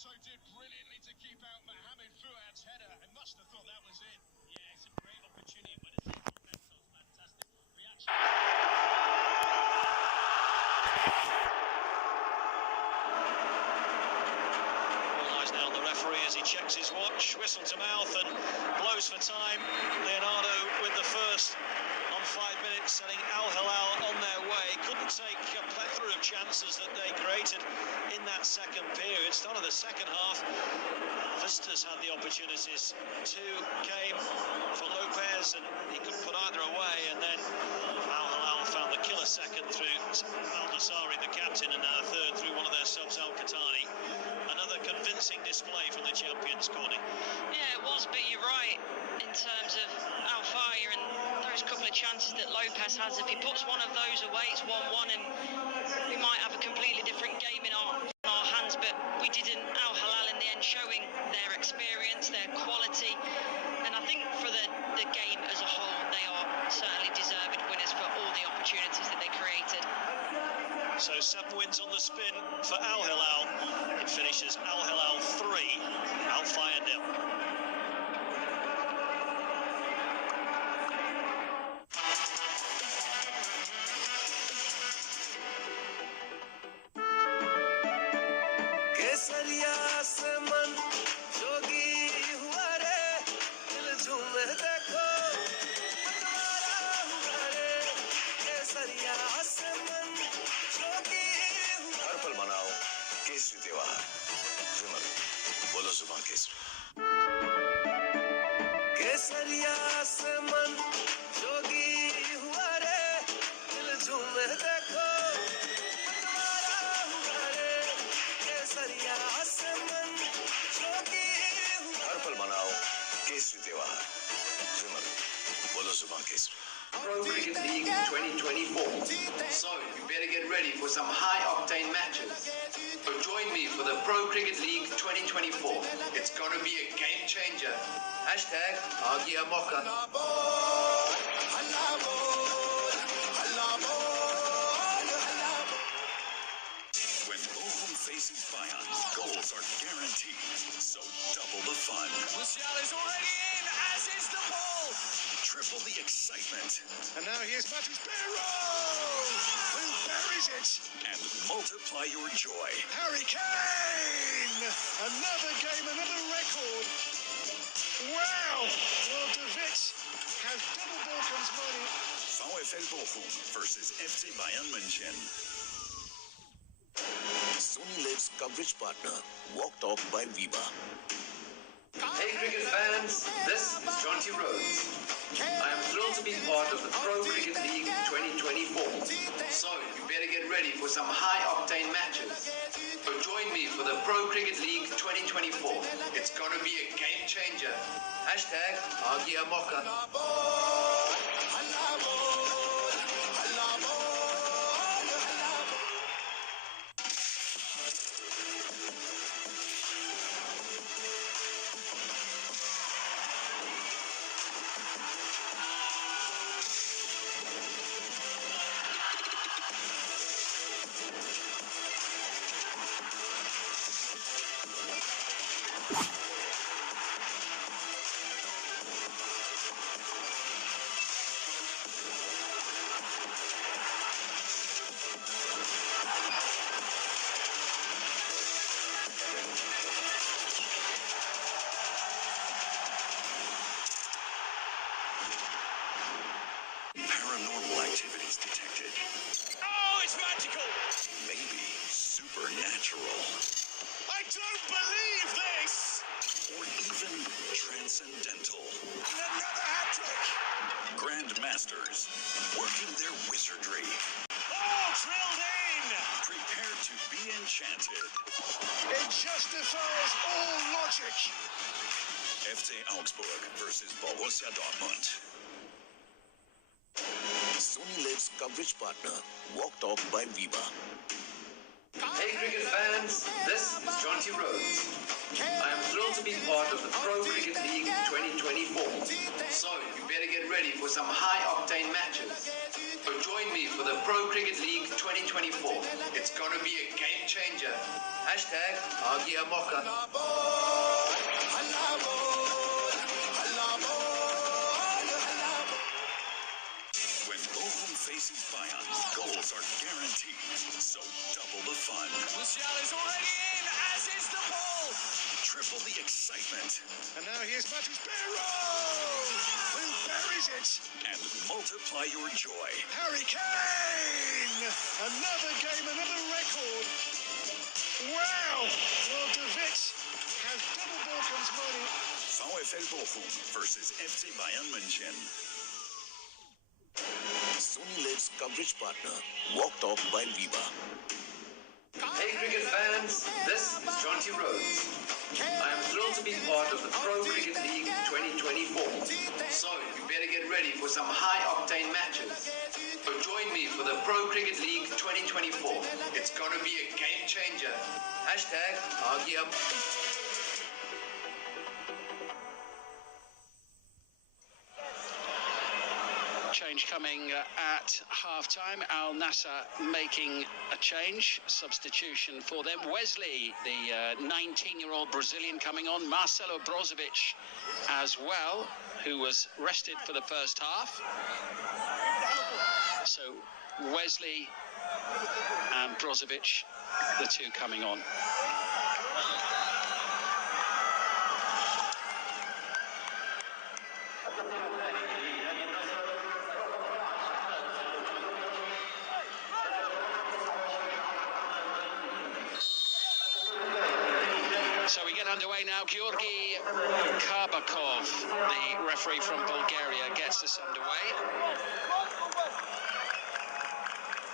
also did brilliantly to keep out Mohamed Fuad's header and must have thought that was it. Yeah, it's a great opportunity, but it's fantastic reaction. All eyes now on the referee as he checks his watch, whistle to mouth and blows for time. Leonardo with the first on 5 minutes, setting Al Hilal on their way. Couldn't take a plethora of chances that they created in that second period. Start of the second half, visitors had the opportunities. Two came for Lopez and he couldn't put either away, and then Al Hilal found the killer second through Al Nassari, the captain, and a third through one of their subs, Al Qahtani. Another convincing display from the champions, Courtney. Yeah, it was, but you're right in terms of Al Fire and those couple of chances that Lopez has. If he puts one of those away, it's 1-1 and we might have a completely different game in our hands, but we didn't. Al Hilal in the end showing their experience, their quality, and I think for the game as a whole, they are certainly deserved winners for all the opportunities that they created. So 7 wins on the spin for Al Hilal. It finishes Al Hilal 3, Al Fire 0. Pro Cricket League 2024. So, you better get ready for some high-octane matches. So join me for the Pro Cricket League 2024. It's gonna be a game changer. Hashtag Agia Mocha. When Bochum faces Bayern, goals are guaranteed, so double the fun. Musial is already in, as is the ball. Triple the excitement. And now here's Matthews Pero, who buries it. And multiply your joy. Harry Kane! Another game, another record. Wow! Well, De Witt has double Bochum's money. VfL Bochum versus FC Bayern München. Sony Liv's coverage partner, Walk Talk by Viva. Hey cricket fans, this is Jonty Rhodes. I am thrilled to be part of the Pro Cricket League 2024. So, you better get ready for some high-octane matches. So join me for the Pro Cricket League 2024. It's gonna be a game changer. Hashtag Agia Mocha. Paranormal activities detected. Oh, it's magical! Maybe supernatural. I don't believe this! Or even transcendental. Another hat-trick! Grandmasters working their wizardry. Oh, drilled in! Prepare to be enchanted. It justifies all logic. FC Augsburg versus Borussia Dortmund. Sony Liv's coverage partner, Walk Talk by Viva. Hey cricket fans, this is Jonty Rhodes. I am thrilled to be part of the Pro Cricket League 2024. So, you better get ready for some high-octane matches. So So join me for the Pro Cricket League 2024. It's gonna be a game changer. Hashtag Agia Mocha. When Bochum faces Bayern, goals are guaranteed, so double the fun. Musiala is already in, as is the ball. Triple the excitement. And now here's Matthews Barrow, who buries it. And multiply your joy. Harry Kane! Another game, another record. Wow! Well, De Witt has double Bochum's money. VfL Bochum versus FC Bayern München. Sunil's coverage partner, Walked Off by Viva. Hey cricket fans, this is Jonty Rhodes. I am thrilled to be part of the Pro Cricket League 2024. So you better get ready for some high-octane matches. So join me for the Pro Cricket League 2024. It's gonna be a game changer. Hashtag Agia. Change coming at half-time. Al Nassr making a change, substitution for them. Wesley, the 19-year-old Brazilian, coming on. Marcelo Brozovic as well, who was rested for the first half. So Wesley and Brozovic, the two coming on. So we get underway now. Georgi Karbakov, the referee from Bulgaria, gets us underway.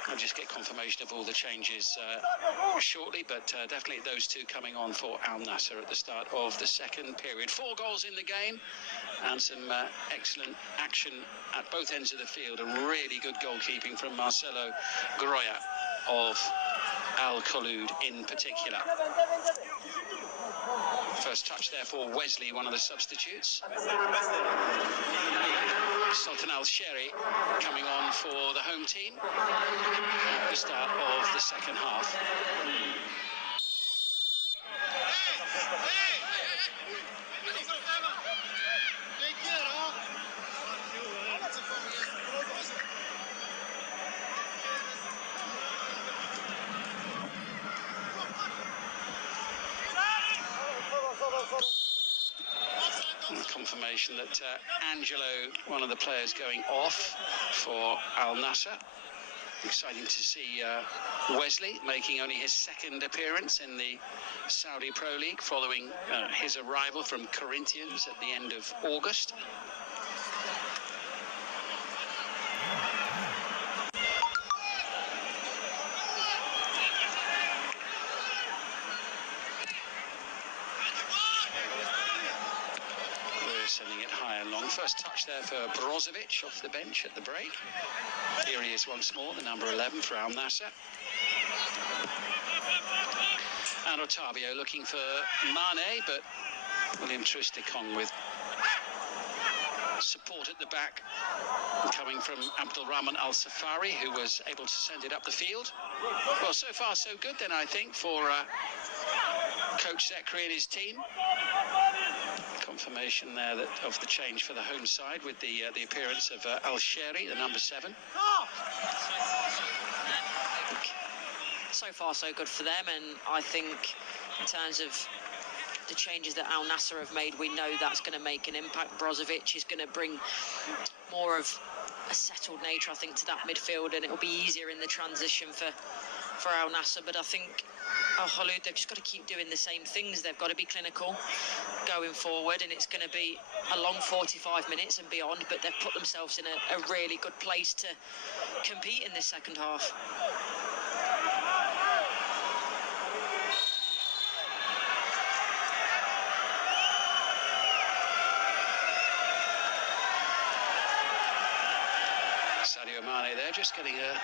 I'll just get confirmation of all the changes shortly, but definitely those two coming on for Al Nassr at the start of the second period. 4 goals in the game and some excellent action at both ends of the field. A really good goalkeeping from Marcelo Groya of Al Kholoud in particular. First touch there for Wesley, one of the substitutes. Sultan Al-Sheri coming on for the home team at the start of the second half. Confirmation that Angelo, one of the players, going off for Al Nassr. Exciting to see Wesley making only his second appearance in the Saudi Pro League following his arrival from Corinthians at the end of August. Sending it high and long. First touch there for Brozovic off the bench at the break. Here he is once more, the number 11 for Al Nassr. And Otavio looking for Mane, but William Troost-Ekong with support at the back coming from Abdulrahman Al-Safari, who was able to send it up the field. Well, so far so good then, I think, for Coach Zekri and his team. Confirmation there of the change for the home side with the appearance of Al-Sheri, the number 7. So far so good for them, and I think in terms of the changes that Al Nassr have made, we know that's going to make an impact. Brozovic is going to bring more of a settled nature, I think, to that midfield, and it'll be easier in the transition for Al Nassr. But I think Al Kholoud, they've just got to keep doing the same things. They've got to be clinical going forward, and it's going to be a long 45 minutes and beyond, but they've put themselves in a really good place to compete in this second half. Sadio Mane there, just getting a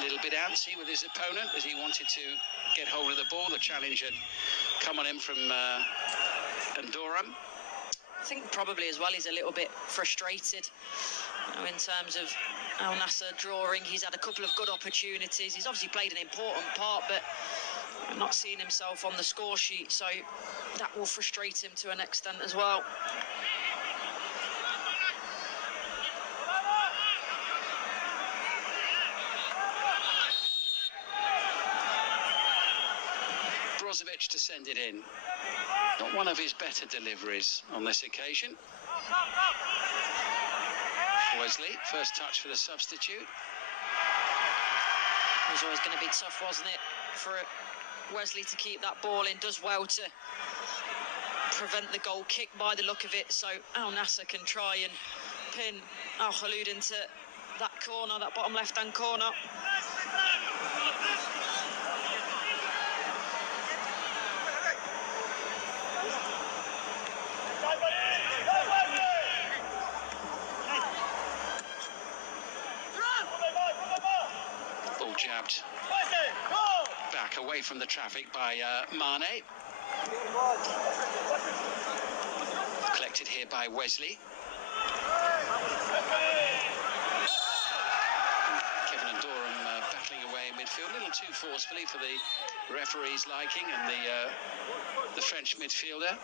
little bit antsy with his opponent as he wanted to get hold of the ball. The challenge had come on him from Andoran. I think probably as well he's a little bit frustrated, you know, in terms of Al Nassr drawing. He's had a couple of good opportunities. He's obviously played an important part, but not seeing himself on the score sheet, so that will frustrate him to an extent as well. Brozovic to send it in. Not one of his better deliveries on this occasion. Wesley, first touch for the substitute. It was always going to be tough, wasn't it, for Wesley to keep that ball in. Does well to prevent the goal kick by the look of it, so Al Nassr can try and pin Al Khaloud into that corner, that bottom left-hand corner. Ball jabbed back away from the traffic by Mane. Collected here by Wesley. Kevin and Durham battling away in midfield, a little too forcefully for the referee's liking, and the French midfielder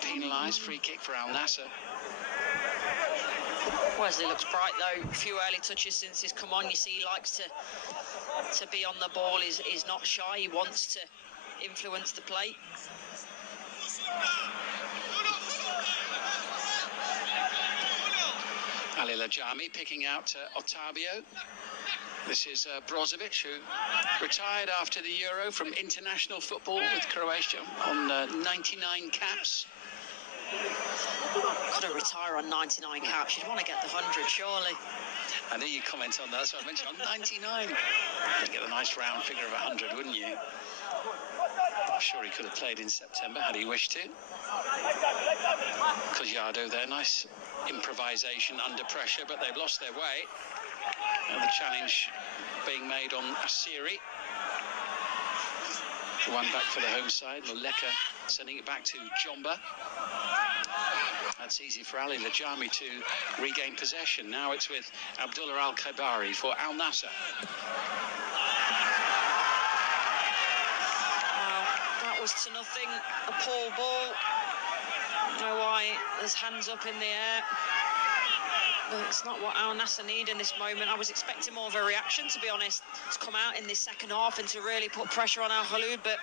penalised. Free kick for Al Nassr. Wesley looks bright though. A few early touches since he's come on. You see he likes to be on the ball. He's not shy. He wants to influence the play. Ali Lajami picking out Otavio. This is Brozovic, who retired after the Euro from international football with Croatia on 99 caps. Got to retire on 99 caps. You'd want to get the 100, surely. I knew you'd comment on that, so I mentioned on 99. You'd get a nice round figure of 100, wouldn't you? I'm sure he could have played in September had he wished to. Collado there, nice improvisation under pressure, but they've lost their way. And the challenge being made on Asiri. One back for the home side. Muleka sending it back to Jomba. That's easy for Ali Lajami to regain possession. Now it's with Abdullah Al-Khaibari for Al Nassr. That was to nothing. A poor ball. I don't know why there's hands up in the air. But it's not what Al Nassr need in this moment. I was expecting more of a reaction, to be honest, to come out in this second half and to really put pressure on Al Khaloud, but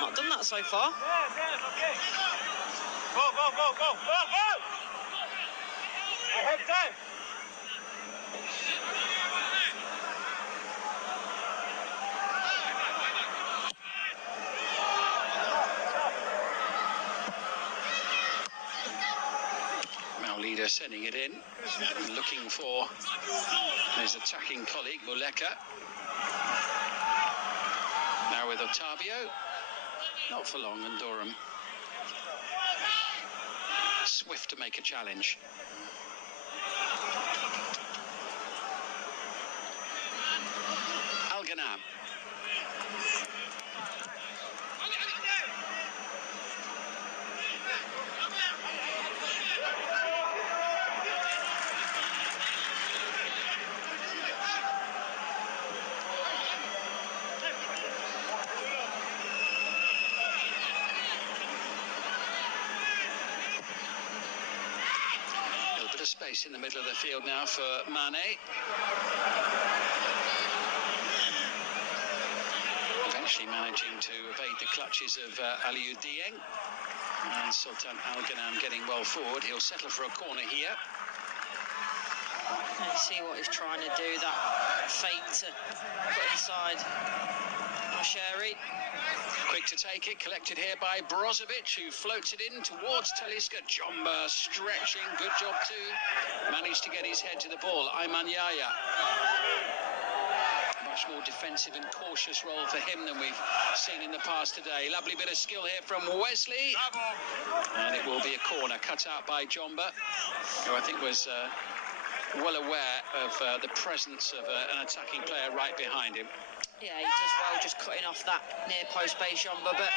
not done that so far. Go, go, go, go, go, go! I have time. Maulida sending it in, looking for his attacking colleague Muleka. Now with Otavio, not for long, and Durham swift to make a challenge. Al Ghanam. Space in the middle of the field now for Mane. Eventually managing to evade the clutches of Aliou Dieng. And Sultan Al Ghanam getting well forward. He'll settle for a corner here. Let's see what he's trying to do, that fake to put inside Moshiri. Quick to take it, collected here by Brozovic, who floats it in towards Talisca. Jomba stretching, good job too. Managed to get his head to the ball. Ayman Yahya. Much more defensive and cautious role for him than we've seen in the past today. Lovely bit of skill here from Wesley. And it will be a corner cut out by Jomba, who I think was well aware of the presence of an attacking player right behind him. Yeah, he does well just cutting off that near post base Jomba, but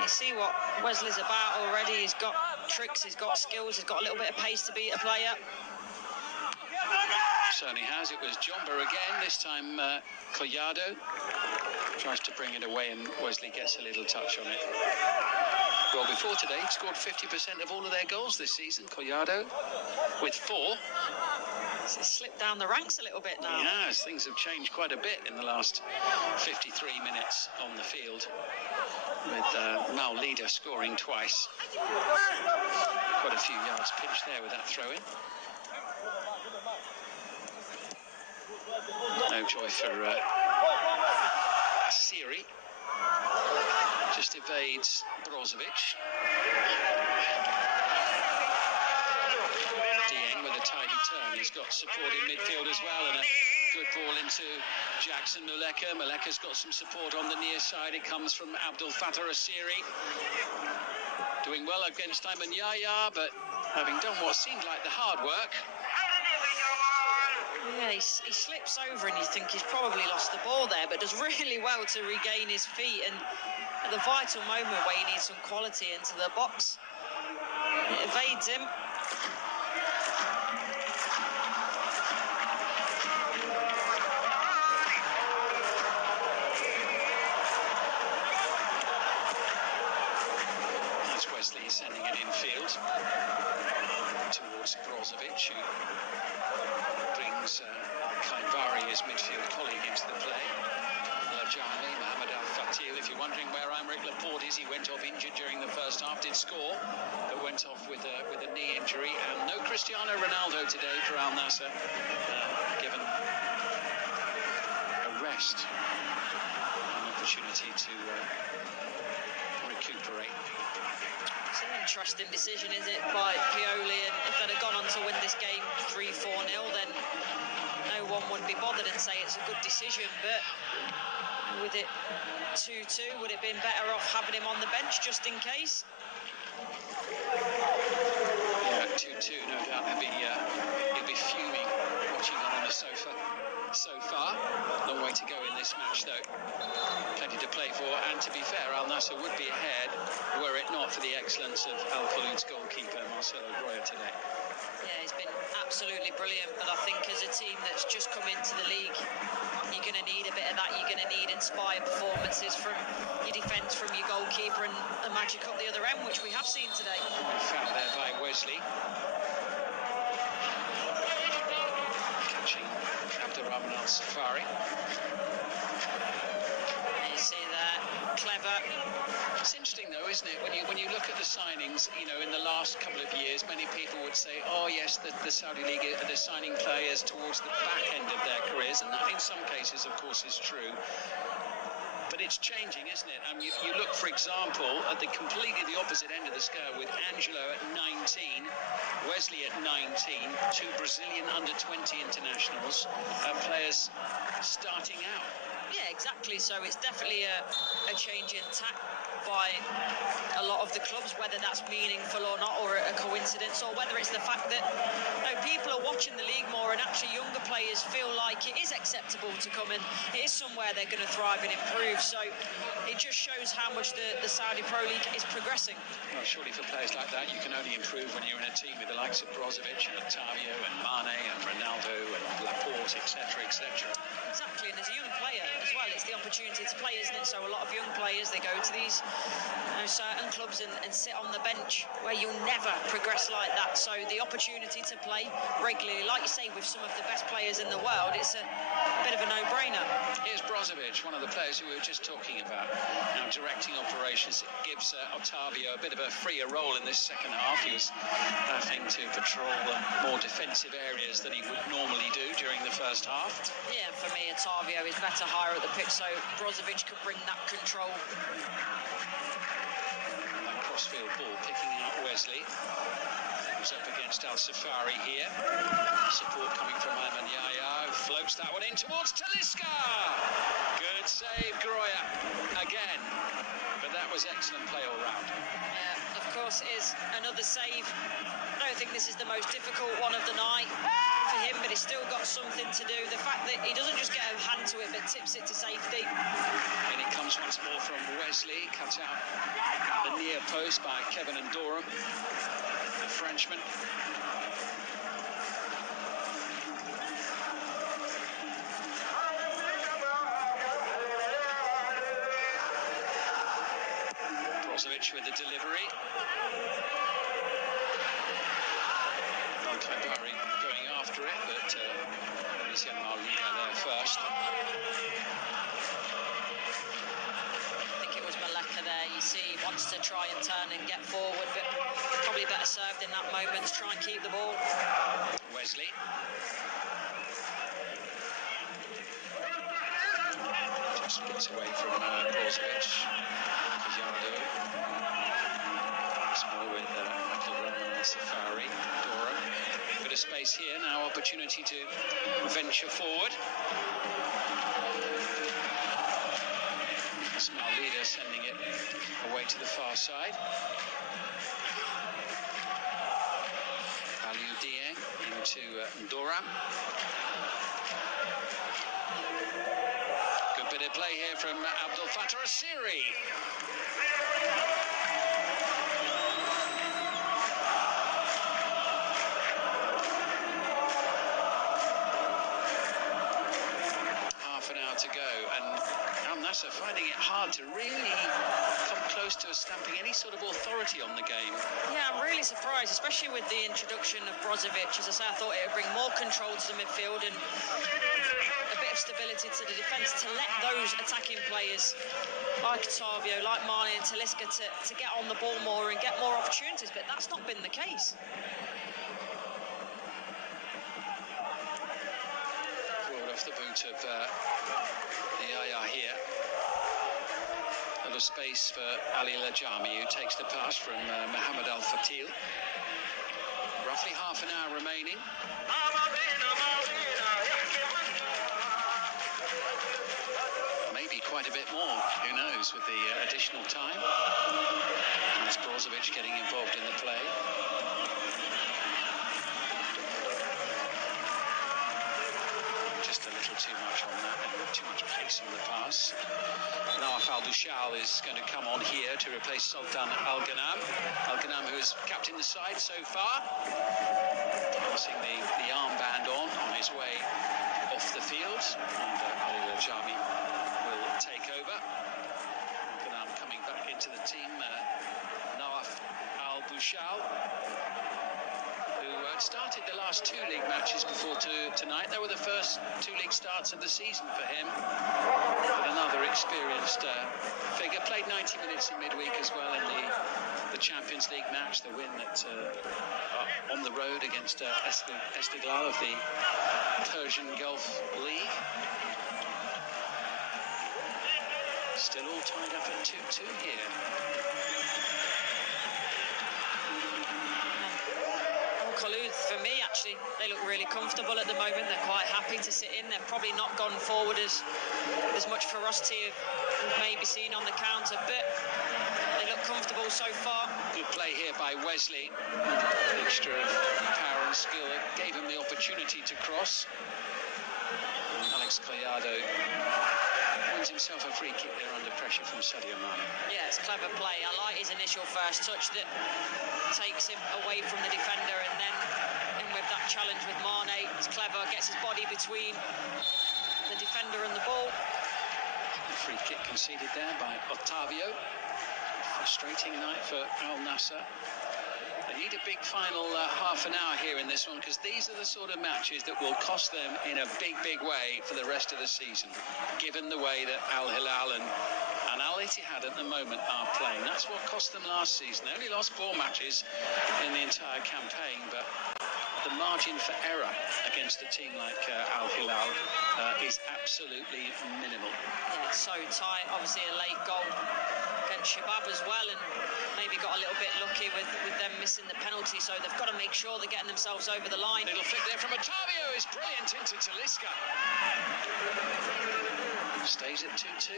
Yeah, you see what Wesley's about already. He's got tricks, he's got skills, he's got a little bit of pace to beat a player. Certainly has. It was Jomba again. This time Collado tries to bring it away and Wesley gets a little touch on it. Well, before today, he scored 50% of all of their goals this season, Collado, with 4. He's slipped down the ranks a little bit now. He has. Things have changed quite a bit in the last 53 minutes on the field, with Maulida scoring twice. Quite a few yards pinched there with that throw-in. No joy for Siri. Just evades Brozovic. Dieng with a tidy turn. He's got support in midfield as well, and a good ball into Jackson Muleka. Muleka's got some support on the near side. It comes from Abdul Fattah Asiri. Doing well against Ayman Yahya, but having done what seemed like the hard work. Yeah, he slips over and you think he's probably lost the ball there, but does really well to regain his feet, and at the vital moment where he needs some quality into the box, it evades him. That's Wesley sending it infield towards Brozovic, who brings Kainvari, his midfield colleague, into the play. Lajani, Mohamed Al-Fatil. If you're wondering where Aymeric Laporte is, he went off injured during the first half, did score, but went off with a knee injury. And no Cristiano Ronaldo today for Al Nassr, given a rest, an opportunity to recuperate. It's an interesting decision, is it, by Pioli? And if they'd have gone on to win this game 3-4-0, then no one would be bothered and say it's a good decision. But with it 2-2, would it have been better off having him on the bench just in case? Yeah, 2-2, no doubt. He'll be fuming watching on the sofa so far. Long way to go in this match, though. Plenty to play for, and to be fair, Al Nassr would be ahead were it not for the excellence of Al Khaloud's goalkeeper, Marcelo Groya, today. Yeah, he's been absolutely brilliant, but I think as a team that's just come into the league, you're going to need a bit of that. You're going to need inspired performances from your defence, from your goalkeeper, and a magic up the other end, which we have seen today. Foul there by Wesley. Catching Abdurrahman Al-Safari. You see that, clever. It's interesting, though, isn't it? When you look at the signings, you know, in the last couple of years, many people would say, oh, yes, the Saudi League, they're signing players towards the back end of their careers. And that, in some cases, of course, is true. But it's changing, isn't it? You look, for example, at the completely the opposite end of the scale with Angelo at 19, Wesley at 19, 2 Brazilian under-20 internationals, players starting out. Yeah, exactly. So it's definitely a change in tack by a lot of the clubs, whether that's meaningful or not, or a coincidence, or whether it's the fact that people are watching the league more, and actually younger players feel like it is acceptable to come in. It is somewhere they're going to thrive and improve. So it just shows how much the Saudi Pro League is progressing. Well, surely for players like that, you can only improve when you're in a team with the likes of Brozovic and Otavio and Mane and Ronaldo and Laporte, etc., etc. Exactly, and as a young player as well, it's the opportunity to play, isn't it? So a lot of young players, they go to these certain clubs and sit on the bench where you'll never progress like that. So the opportunity to play regularly, like you say, with some of the best players in the world, it's a bit of a no-brainer. Here's Brozovic, one of the players who we were just talking about, now directing operations. It gives Otavio a bit of a freer role in this second half. He was having to patrol more defensive areas than he would normally do during the first half. Yeah, for me, Otavio is better higher at the pitch, so Brozovic could bring that control. That crossfield ball picking out Wesley. Who's up against Al-Safari here. Support coming from Ayman Yahya, who floats that one in towards Talisca. Good save, Groya, again. But that was excellent play all round. Yeah, of course, it is another save. I don't think this is the most difficult one of the night for him, but he's still got something to do. The fact that he doesn't just get a hand to it, but tips it to safety. And it comes once more from Wesley, cut out the near post by Kevin Ndoram, the Frenchman. Brozovic with the delivery. Al-Khaibari going after it, but Lucien Malida there first. I think it was Maleka there. You see, he wants to try and turn and get forward, but probably better served in that moment to try and keep the ball. Wesley. Just gets away from Brozovic. Kajado. Small with Abdulrahman Safari. Dora. Bit of space here. Now opportunity to venture forward. Ismail Leader sending it away to the far side. Aliou Dieng into Ndoram. Good bit of play here from Abdel Fattah Asiri. Half an hour to go, and Al Nassr finding it hard to really come close to stamping any sort of authority on the game. Yeah, I'm really surprised, especially with the introduction of Brozovic. As I say, I thought it would bring more control to the midfield and a bit of stability to the defence to let those attacking players like Otavio, like Mane and Talisca to get on the ball more and get more opportunities, but that's not been the case. Forward off the boot of the Yaya here. A little space for Ali Lajami, who takes the pass from Mohamed Al Fatil. Roughly half an hour remaining. Maybe quite a bit more, who knows, with the additional time. That's Brozovic getting involved in the play. Just a little too much on that, and too much pace on the pass. Nawaf Al-Dushal is going to come on here to replace Sultan Al-Ghanam. Al-Ghanam, who has captained the side so far. Passing the armband on his way off the field. And Ali Lajami will take over. Al-Ghanam coming back into the team. Nawaf Al-Dushal, who started the last two league matches before tonight. They were the first two league starts of the season for him. But another experienced figure. Played 90 minutes in midweek as well in the Champions League match, the win that on the road against Esteghlal of the Persian Gulf League. Still all tied up at 2-2 here. Khouloud, for me, actually, they look really comfortable at the moment. They're quite happy to sit in. They've probably not gone forward as much ferocity as we've maybe seen on the counter, but they look comfortable so far. Good play here by Wesley. A mixture of power and skill that gave him the opportunity to cross. Alex Collado wins himself a free kick there under pressure from Sadio Mane. Yeah, it's clever play. I like his initial first touch that takes him away from the defender, and then in with that challenge with Mane. It's clever, gets his body between the defender and the ball. A free kick conceded there by Otavio. Frustrating night for Al Nassr. They need a big final half an hour here in this one, because these are the sort of matches that will cost them in a big way for the rest of the season, given the way that Al Hilal and Al Ittihad at the moment are playing. That's what cost them last season. They only lost 4 matches in the entire campaign, but the margin for error against a team like Al Hilal is absolutely minimal. Yeah, it's so tight. Obviously a late goal against Shabab as well, and maybe got a little bit lucky with them missing the penalty, so they've got to make sure they're getting themselves over the line. Little flick there from Otavio is brilliant into Talisca. Stays at 2-2.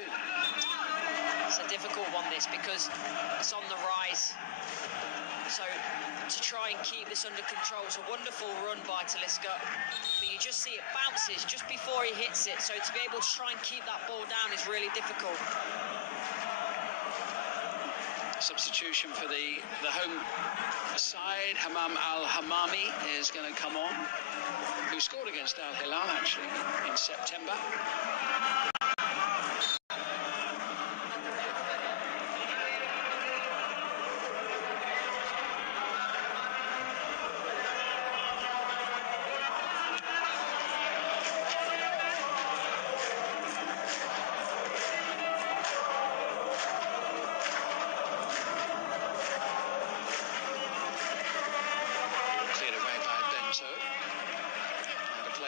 It's a difficult one, this, because it's on the rise. So to try and keep this under control, it's a wonderful run by Talisca, but you just see it bounces just before he hits it. So to be able to try and keep that ball down is really difficult. Substitution for the home side. Hammam Al-Hammami is going to come on, who scored against Al Hilal actually in September.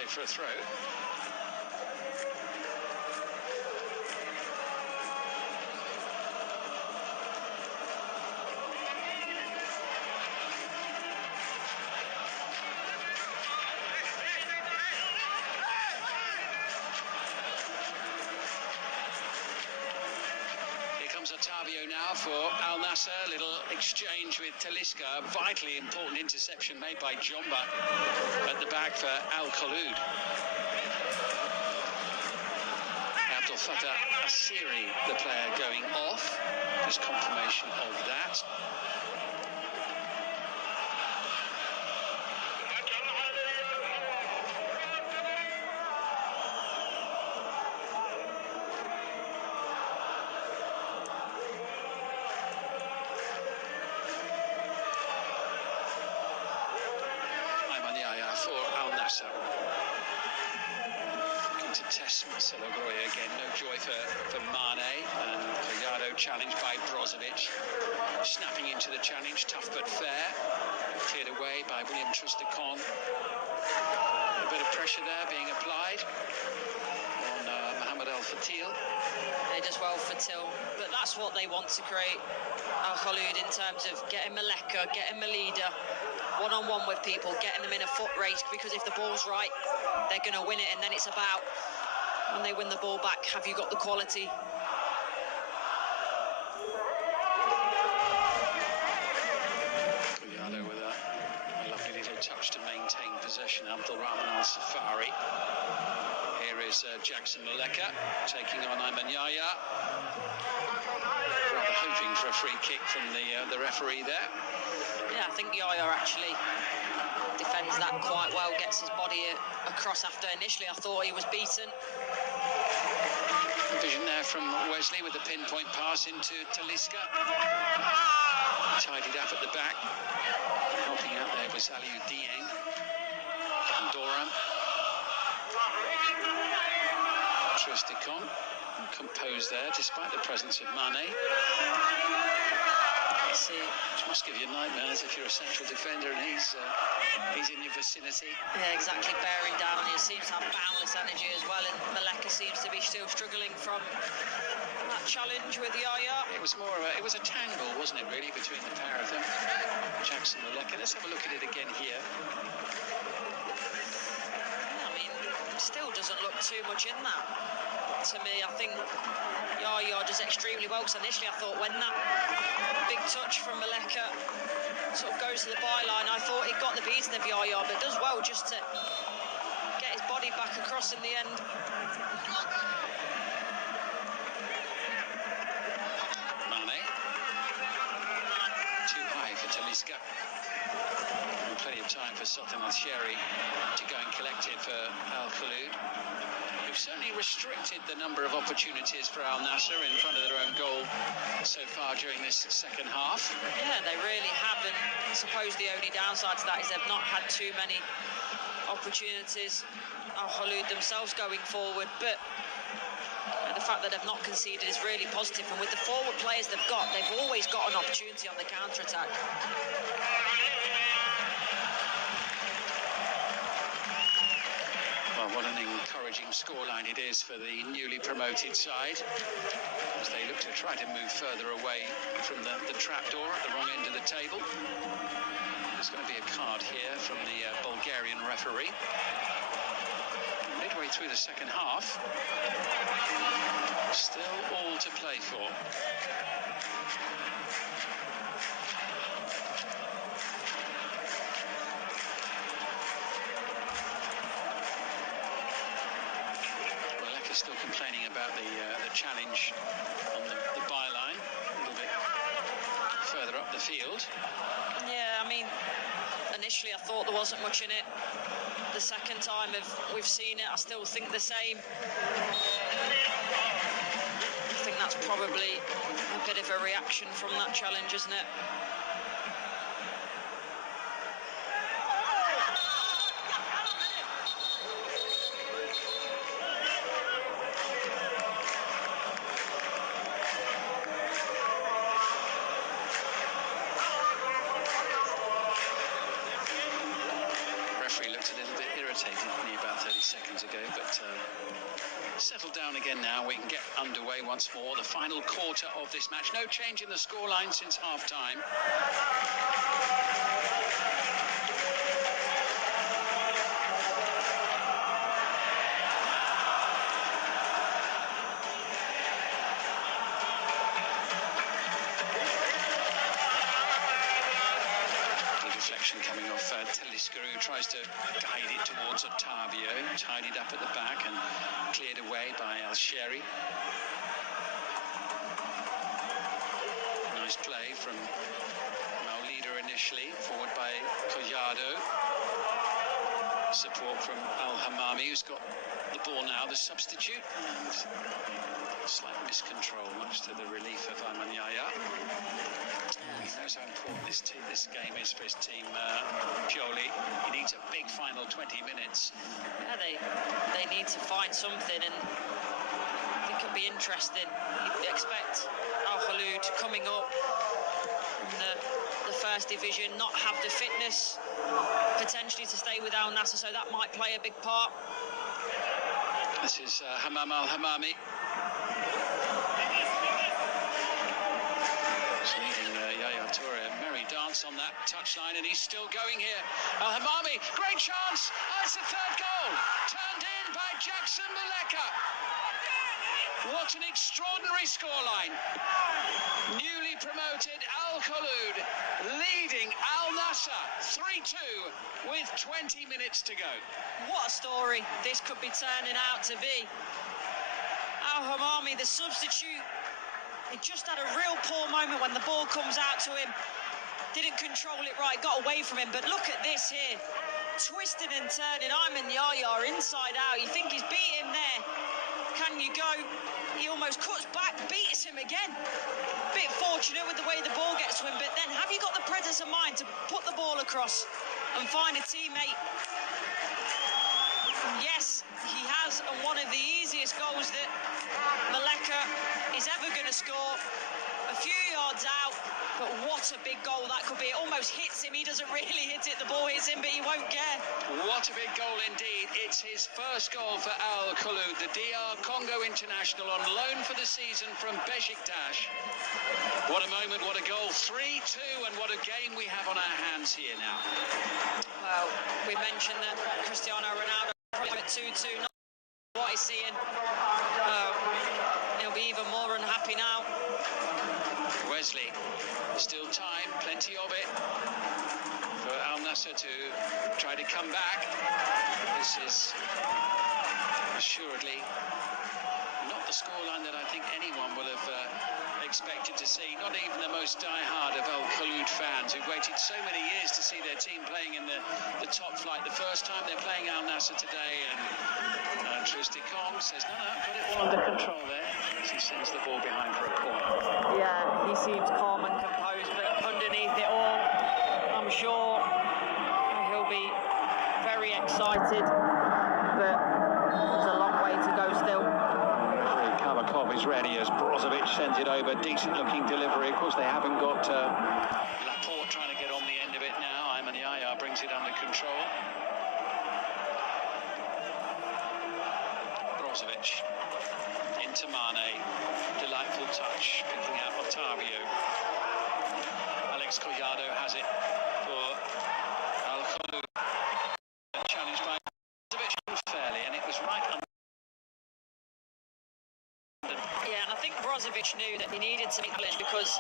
For a throw. Here comes Otavio now for Al Nassr. Little exchange with Talisca. Vitally important interception made by Jomba at the back for Al Kholoud. Abdel Fattah Asiri, the player, going off. There's confirmation of that. For Al Nassr. Looking to test Marcelo Groya again. No joy for Mane, and Collado challenged by Brozovic. Snapping into the challenge, tough but fair. Cleared away by William Troost-Ekong. A bit of pressure there being applied on Mohamed El Fattil. They does well for Till, but that's what they want to create, Al Kholoud, in terms of getting Maleka, getting Melida one-on-one with people, getting them in a foot race, because if the ball's right, they're going to win it, and then it's about, when they win the ball back, have you got the quality? Collado with a lovely little touch to maintain possession. Abdulrahman Al-Safari. Here is Jackson Maleka taking on Ayman Yahya. Rather hoping for a free kick from the referee there. Yeah, I think Yahya actually defends that quite well, gets his body across after initially I thought he was beaten. Vision there from Wesley with the pinpoint pass into Talisca. Tidied up at the back. Helping out there was Aliou Dieng from Doran. Troost-Ekong composed there despite the presence of Mane. Which must give you nightmares if you're a central defender and he's in your vicinity. Yeah, exactly, bearing down. He seems to have boundless energy as well, and Maleka seems to be still struggling from that challenge with Yahya. It was a tangle, wasn't it, really, between the pair of them? Jackson Maleka. Let's have a look at it again here. Yeah, I mean, still doesn't look too much in that. To me, I think Yahya does extremely well, because initially I thought when that big touch from Maleka sort of goes to the byline, I thought he got the beating of Yahya, but does well just to get his body back across in the end. Mane. Too high for Talisca. And plenty of time for Sultan Al-Shehri to go and collect it for Al Kholoud. Certainly restricted the number of opportunities for Al Nassr in front of their own goal so far during this second half. Yeah, they really haven't. I suppose the only downside to that is they've not had too many opportunities, Al Kholoud themselves, going forward, but the fact that they've not conceded is really positive, and with the forward players they've got, they've always got an opportunity on the counter-attack. What an encouraging scoreline it is for the newly promoted side, as they look to try to move further away from the trapdoor at the wrong end of the table. There's going to be a card here from the Bulgarian referee. Midway through the second half. Still all to play for. Still complaining about the challenge on the byline, a little bit further up the field. Yeah, I mean, initially I thought there wasn't much in it. The second time we've seen it, I still think the same. I think that's probably a bit of a reaction from that challenge, isn't it? About 30 seconds ago, but settled down again now. We can get underway once more. The final quarter of this match. No change in the scoreline since half-time. Coming off Telisker, who tries to guide it towards Otavio, tidied up at the back and cleared away by Al-Sheri. Nice play from Maulida initially, forward by Collado. Support from Al-Hamami, who's got the ball now, the substitute, and slight miscontrol, much to the relief of Ayman Yahya. He knows how important this game is for his team, Pioli. He needs a big final 20 minutes. Yeah, they need to find something, and I think it'll be interesting. You expect Al-Khaloud coming up in the first division, not have the fitness potentially to stay with Al Nassr, so that might play a big part. This is Hamam Al-Hamami. He's leading Yaya Toure, a merry dance on that touchline, and he's still going here. Al-Hamami, great chance! Oh, it's the third goal! Turned in by Jackson Muleka. What an extraordinary scoreline. Newly promoted Al-Khaloud leading Al Nassr 3-2 with 20 minutes to go. What a story this could be turning out to be. Al-Hamami, the substitute, he just had a real poor moment when the ball comes out to him. Didn't control it right, got away from him, but look at this here. Twisting and turning, Ayman Yahya inside out. You think he's beat him there. Can you go? He almost cuts back, beats him again. Bit fortunate with the way the ball gets to him, but then have you got the presence of mind to put the ball across and find a teammate? Yes, he has, and one of the easiest goals that Muleka is ever going to score. A few yards out, but what a big goal that could be. It almost hits him. He doesn't really hit it. The ball hits him, but he won't care. What a big goal indeed. It's his first goal for Al-Khaloud, the DR Congo international on loan for the season from Besiktas. What a moment, what a goal. 3-2, and what a game we have on our hands here now. Well, we mentioned that Cristiano Ronaldo at 2-2, not what he's seeing. He'll be even more unhappy now. Wesley, still time, plenty of it for Al Nassr to try to come back. This is assuredly not the scoreline that I think anyone will have expected to see, not even the most die-hard of Al-Khaloud fans who've waited so many years to see their team playing in the top flight. The first time they're playing Al Nassr today, and Troost-Ekong says, no, got it all under control there, as he sends the ball behind for a corner. Yeah, he seems calm and composed, but underneath it all, I'm sure he'll be very excited, but there's a long way to go still. Kavakov is ready as Brozovic sends it over. Decent looking delivery. Of course, they haven't got Laporte trying to get on the end of it now. Ayman Yahya brings it under control. Brozovic into Mane. Delightful touch, picking out Otavio. Alex Collado has it for Al-Khaloud. Challenged by Brozovic unfairly, and it was right under Brozovic knew that he needed to make a challenge because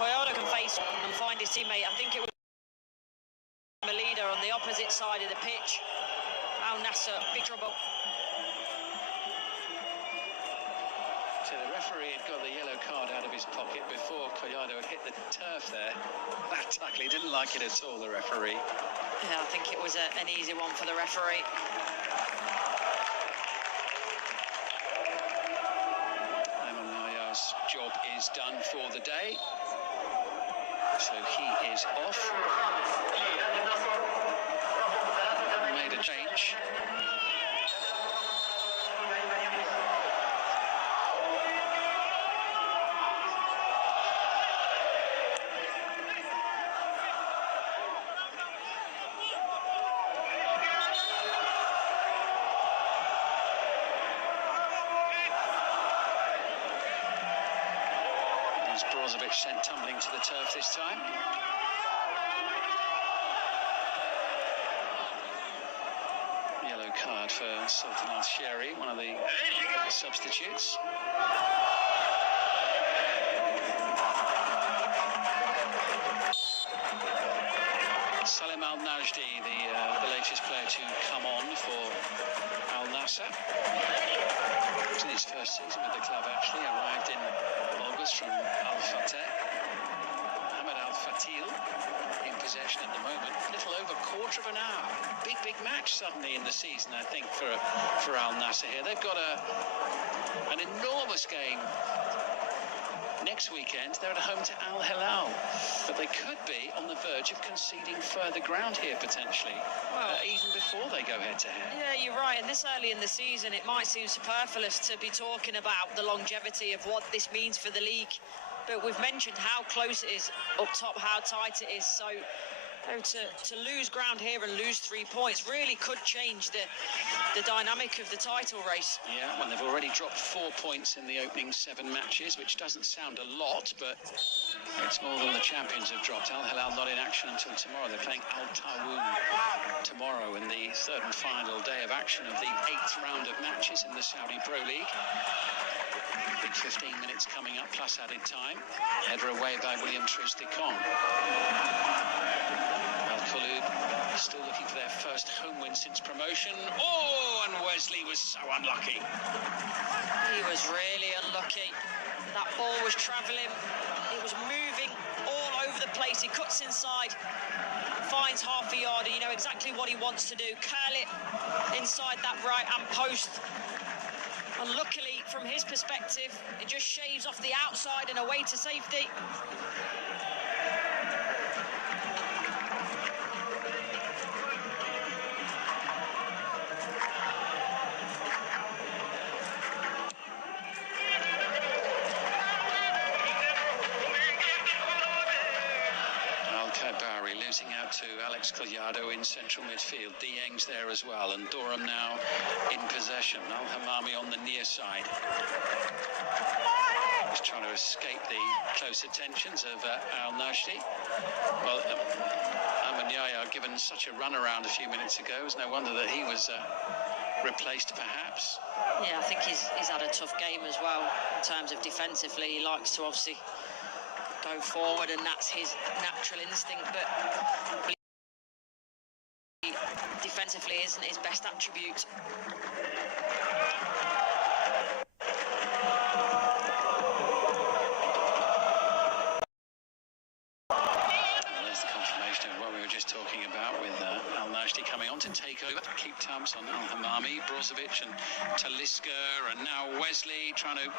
Collado can face and find his teammate. I think it was Melida on the opposite side of the pitch. Al Nassr, big trouble. So the referee had got the yellow card out of his pocket before Collado had hit the turf there. That tackle, he didn't like it at all, the referee. Yeah, I think it was an easy one for the referee. Ayman Nayyar's job is done for the day. So he is off. Made a change. Brozovic sent tumbling to the turf this time. Yellow card for Sultan Al-Shehri, one of the substitutes. Salim Al-Najdi, the latest player to come on for Al Nassr. It was in his first season with the club, actually. Arrived in August from Al Fateh. Mohamed Al Fatil in possession at the moment. A little over a quarter of an hour. Big match suddenly in the season, I think, for Al Nassr here. They've got an enormous game next weekend. They're at home to Al Hilal, but they could be on the verge of conceding further ground here potentially, even before they go head-to-head. Yeah, you're right. And this early in the season, it might seem superfluous to be talking about the longevity of what this means for the league. But we've mentioned how close it is up top, how tight it is. So to lose ground here and lose 3 points really could change the dynamic of the title race. Yeah, well, they've already dropped 4 points in the opening 7 matches, which doesn't sound a lot, but it's more than the champions have dropped. Al Hilal not in action until tomorrow. They're playing Al Tawoun tomorrow in the 3rd and final day of action of the 8th round of matches in the Saudi Pro League. Big 15 minutes coming up, plus added time. Header away by William Troost-Ekong. Al-Kholoud still looking for their first home win since promotion. Oh, and Wesley was so unlucky. He was really unlucky. That ball was travelling. It was moving all over the place. He cuts inside, finds half a yard, and you know exactly what he wants to do. Curl it inside that right-hand post. And luckily, from his perspective, it just shaves off the outside and away to safety. Al-Khaibari losing out to Alex Collado in central midfield. Dieng's there as well, and Durham now in possession. Al-Hamami on the near side. He's trying to escape the close attentions of Al-Najdi. Well, Ayman Nayyar given such a run around a few minutes ago. It's no wonder that he was replaced, perhaps. Yeah, I think he's had a tough game as well in terms of defensively. He likes to obviously go forward, and that's his natural instinct, but defensively isn't his best attribute. There's the confirmation of what we were just talking about with Al-Najdi coming on to take over, keep tabs on Al-Hamami, Brozovic and Talisca, and now Wesley trying to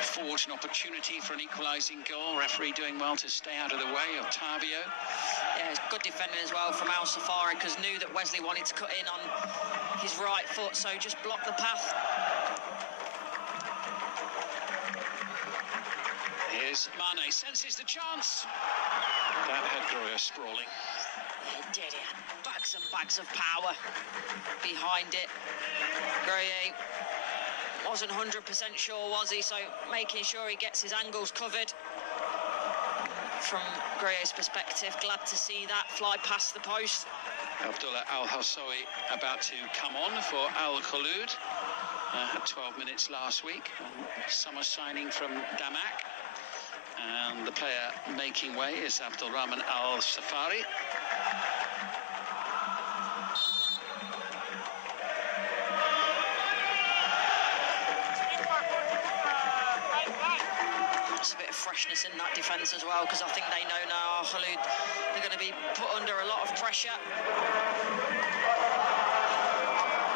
forge an opportunity for an equalising goal. Referee doing well to stay out of the way of Tavio. Yeah, it's good defending as well from Al Safari, because knew that Wesley wanted to cut in on his right foot, so just blocked the path. Here's Mane, senses the chance. That had Groyer sprawling. He did. He had bags and bags of power behind it. Groyer wasn't 100% sure, was he? So making sure he gets his angles covered. From Groyer's perspective, glad to see that fly past the post. Abdullah Al-Hossawi about to come on for Al-Kholoud. had 12 minutes last week. Summer signing from Damak. And the player making way is Abdulrahman Al Safari. It's a bit of freshness in that defence as well, because I think they know now Khalud, they're going to be put under a lot of pressure.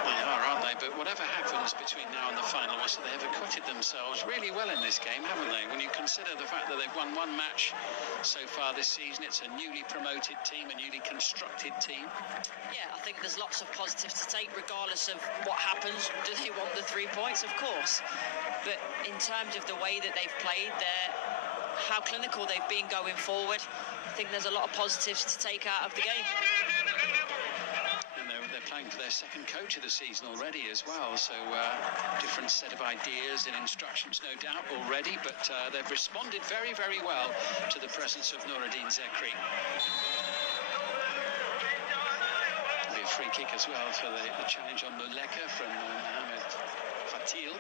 They are, aren't they? But whatever happens between now and the final whistle, they have acquitted themselves really well in this game, haven't they? When you consider the fact that they've won one match so far this season, it's a newly promoted team, a newly constructed team. Yeah, I think there's lots of positives to take regardless of what happens. Do they want the 3 points? Of course. But in terms of the way that they've played, how clinical they've been going forward, I think there's a lot of positives to take out of the game. And they're playing for their second coach of the season already as well, so different set of ideas and instructions no doubt already, but they've responded very, very well to the presence of Noureddin Zekri. There'll be a free kick as well for the challenge on Muleka from Mohamed Fatil.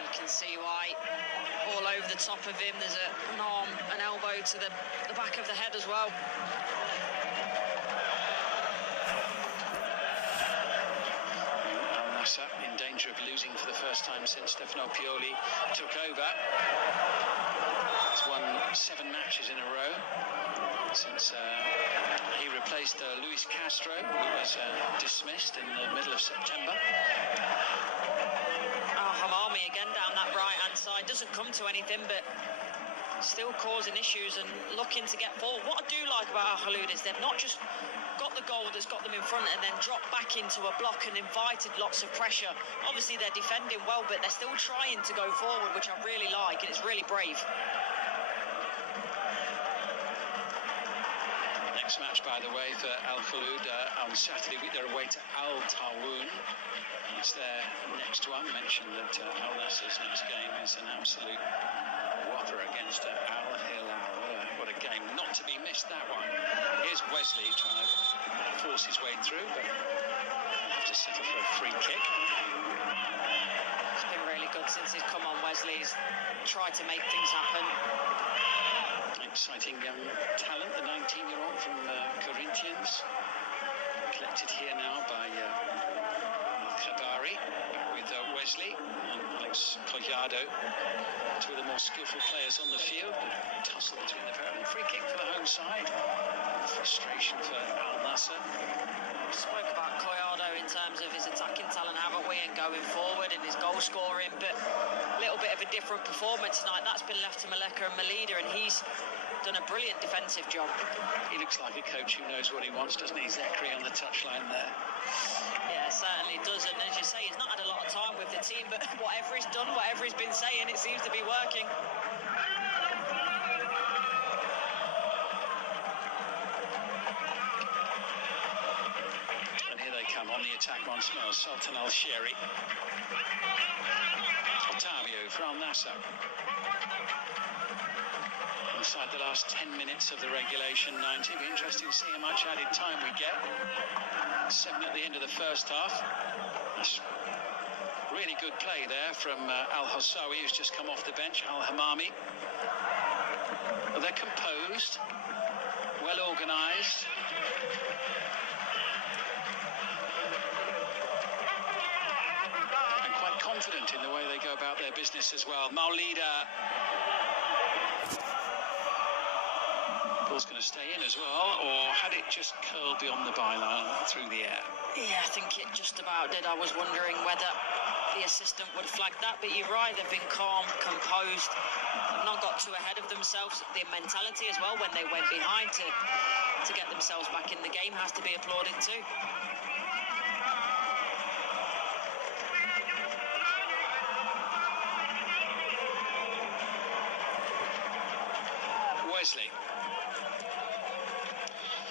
You can see why all over the top of him there's an arm, an elbow to the back of the head as well. Al Nassr in danger of losing for the first time since Stefano Pioli took over. He's won 7 matches in a row since he replaced Luis Castro, who was dismissed in the middle of September. Hamami again down that right-hand side, doesn't come to anything, but still causing issues and looking to get forward. What I do like about Al Khalud is they've not just got the goal that's got them in front and then dropped back into a block and invited lots of pressure. Obviously they're defending well, but they're still trying to go forward, which I really like, and it's really brave. Next match, by the way, for Al Khalud on Saturday week, they're away to Al Tawoun. It's their next one. Mentioned that Al Nassr's next game is an absolute whopper against Al Hilal. What a game not to be missed, that one. Here's Wesley trying to force his way through, but he'll have to settle for a free kick. It's been really good since he's come on, Wesley. He's tried to make things happen. Exciting young talent, the 19-year-old from Corinthians. Collected here now by Khabari, back with Wesley and Alex Collado, two of the more skillful players on the field. Tussle between the pair of them. Free kick for the home side. Frustration for Al Nassr. We spoke about Collado in terms of his attacking talent, haven't we, and going forward and his goal scoring, but a little bit of a different performance tonight. That's been left to Muleka and Melida, and he's done a brilliant defensive job. He looks like a coach who knows what he wants, doesn't he? Zekri on the touchline there. Yeah, certainly does, and as you say, he's not had a lot of time with the team, but whatever he's done, whatever he's been saying, it seems to be working. And here they come on the attack once more. Sultan Al-Sheri. Otavio for Al Nassr. Inside the last 10 minutes of the regulation 90. It'll be interesting to see how much added time we get. 7 at the end of the first half. That's really good play there from Al-Hossawi, who's just come off the bench. Al-Hamami. They're composed, well organised. And quite confident in the way they go about their business as well. Maulida. Ball's going to stay in as well, or had it just curled beyond the byline through the air? Yeah, I think it just about did. I was wondering whether the assistant would flag that, but you're right, they've been calm, composed, they've not got too ahead of themselves. The mentality as well when they went behind to get themselves back in the game has to be applauded too. Wesley.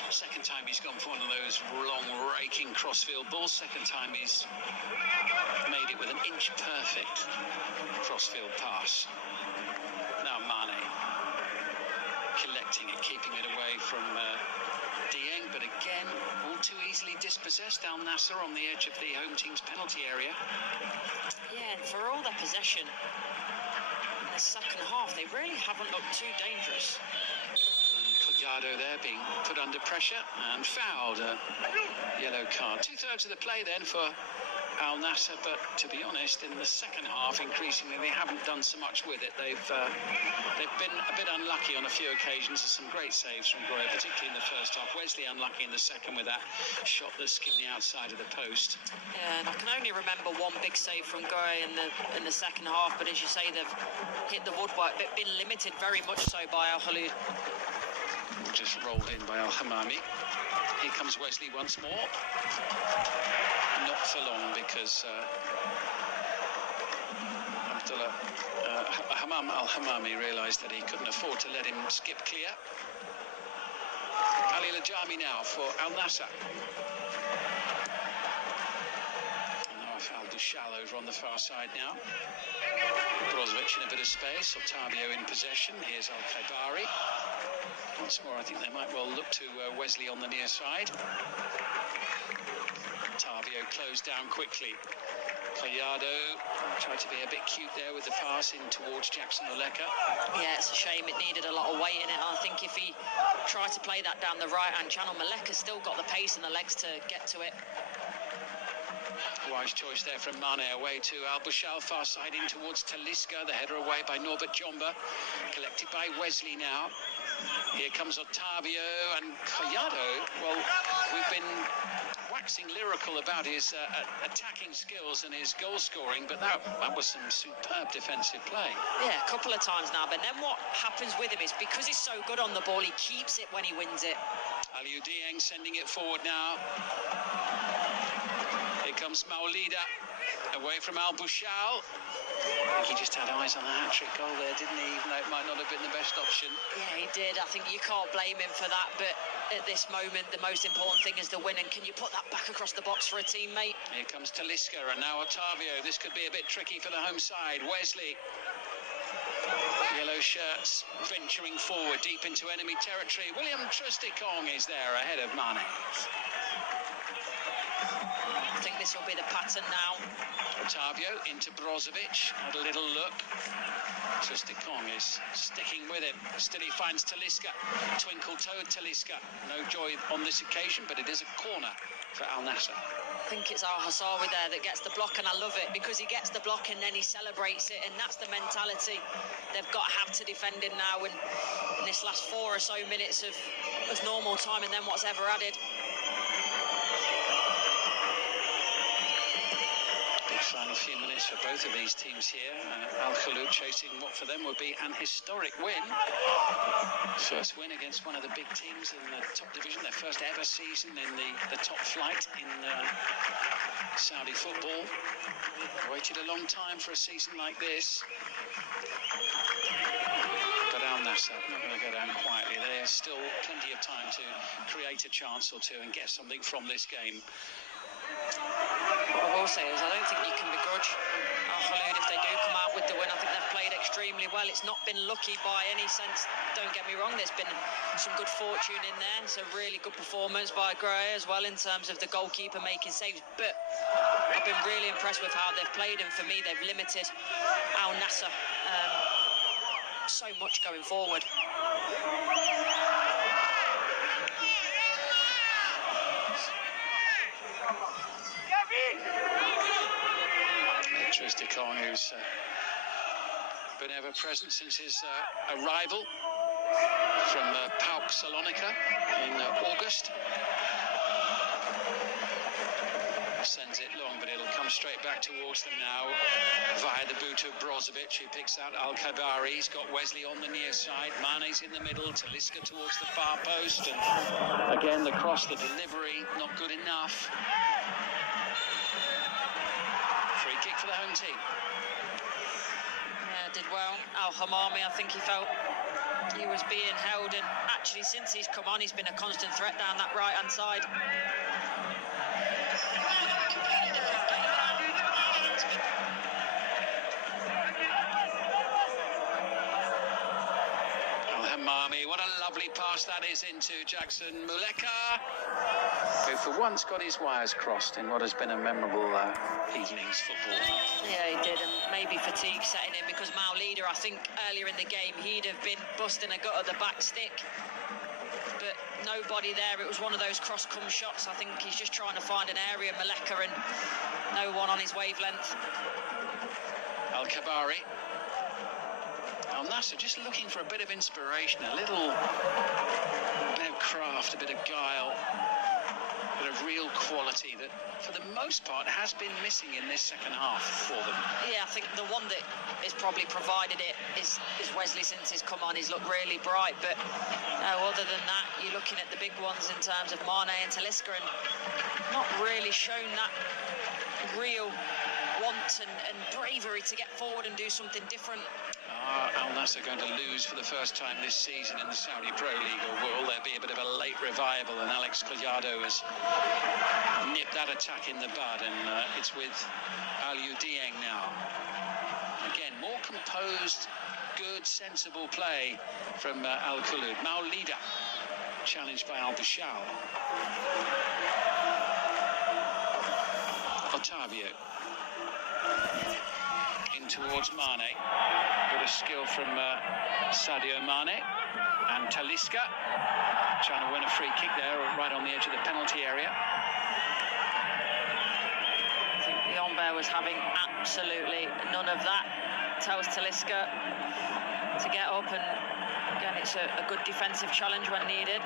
Second time he's gone for one of those long raking crossfield balls. Second time he's made it with an inch perfect crossfield pass. Now Mane. collecting it, keeping it away from Dieng, but again, all too easily dispossessed. Al Nassr on the edge of the home team's penalty area. Yeah, and for all their possession in the second half, they really haven't looked too dangerous. And Collado there being put under pressure and fouled. A yellow card. 2/3 of the play then for Al Nassr, but to be honest, in the second half, increasingly, they haven't done so much with it. They've been a bit unlucky on a few occasions. There's some great saves from Grohe, particularly in the first half. Wesley unlucky in the second with that shot that skimmed the outside of the post. Yeah, and I can only remember one big save from Grohe in the second half, but as you say, they've hit the woodwork. They've been limited very much so by Al Khaloud. Just rolled in by Al Hamami. Here comes Wesley once more. Not for long, because Abdullah Al Hamami realised that he couldn't afford to let him skip clear. Ali Lajami now for Al Nassr. Nawaf Al Bushal over on the far side now. Brozovic in a bit of space. Otavio in possession. Here's Al Khaibari. Once more, I think they might well look to Wesley on the near side. Otavio closed down quickly. Collado tried to be a bit cute there with the pass in towards Jackson Oleka. Yeah, it's a shame. It needed a lot of weight in it. I think if he tried to play that down the right-hand channel, Maleka's still got the pace and the legs to get to it. Wise choice there from Mane, away to Al Bushal, far side in towards Talisca. The header away by Norbert Jomba. Collected by Wesley now. Here comes Otavio and Collado. Well, we've been waxing lyrical about his attacking skills and his goal scoring, but that was some superb defensive play. Yeah, a couple of times now, but then what happens with him is because he's so good on the ball, he keeps it when he wins it. Aliou Dieng sending it forward now. Here comes Maolida, away from Al Bushal. I think he just had eyes on the hat-trick goal there, didn't he? Even though it might not have been the best option. Yeah, he did. I think you can't blame him for that, but at this moment, the most important thing is the win, and can you put that back across the box for a teammate? Here comes Talisca, and now Otavio. This could be a bit tricky for the home side. Wesley. Yellow shirts venturing forward deep into enemy territory. William Troost-Ekong is there ahead of Mane. I think this will be the pattern now. Otavio into Brozovic, had a little look. Troost-Ekong is sticking with him. Still he finds Talisca. Twinkle-toed Talisca. No joy on this occasion, but it is a corner for Al Nassr. I think it's Al Hassawi there that gets the block, and I love it because he gets the block and then he celebrates it, and that's the mentality they've got to have to defend him now. And in this last 4 or so minutes of normal time, and then what's ever added. Final few minutes for both of these teams here. Al Khaloud chasing what for them would be an historic win. First win against one of the big teams in the top division, their first ever season in the top flight in Saudi football. Waited a long time for a season like this. But Al Nassr not going to go down quietly. There's still plenty of time to create a chance or two and get something from this game. What I will say is I don't think you can begrudge Al Khaloud if they do come out with the win. I think they've played extremely well. It's not been lucky by any sense. Don't get me wrong, there's been some good fortune in there. It's a really good performance by Grohe as well in terms of the goalkeeper making saves. But I've been really impressed with how they've played, and for me they've limited Al Nassr so much going forward. Troost-Ekong, who's been ever present since his arrival from PAOK Salonika in August. Sends it long, but it'll come straight back towards them now via the boot of Brozovic, who picks out Al Khaibari. He's got Wesley on the near side. Mane's in the middle. Talisca towards the far post, and again the cross, the delivery not good enough. Free kick for the home team. Yeah, did well. Al Hamami, I think he felt he was being held, and actually since he's come on, he's been a constant threat down that right-hand side. What a lovely pass that is into Jackson Muleka, who for once got his wires crossed in what has been a memorable evening's football. Yeah, he did, and maybe fatigue setting in because Maulida, I think earlier in the game, he'd have been busting a gut at the back stick. But nobody there. It was one of those cross-come shots. I think he's just trying to find an area, Muleka, and no one on his wavelength. Al-Kabari. Al Nassr just looking for a bit of inspiration, a little bit of craft, a bit of guile, a bit of real quality that, for the most part, has been missing in this second half for them. Yeah, I think the one that has probably provided it is Wesley. Since he's come on, he's looked really bright, but other than that, you're looking at the big ones in terms of Mane and Talisca, and not really shown that real want and bravery to get forward and do something different. Al Nassr going to lose for the first time this season in the Saudi Pro League, or will there be a bit of a late revival? And Alex Collado has nipped that attack in the bud, and it's with Aliou Dieng now. Again, more composed, good, sensible play from Al Khulud. Maulida challenged by Al Bashal. Otavio in towards Mane. Good skill from Sadio Mane. And Talisca trying to win a free kick there, right on the edge of the penalty area. I think Yombe was having absolutely none of that. Tells Talisca to get up, and again, it's a good defensive challenge when needed.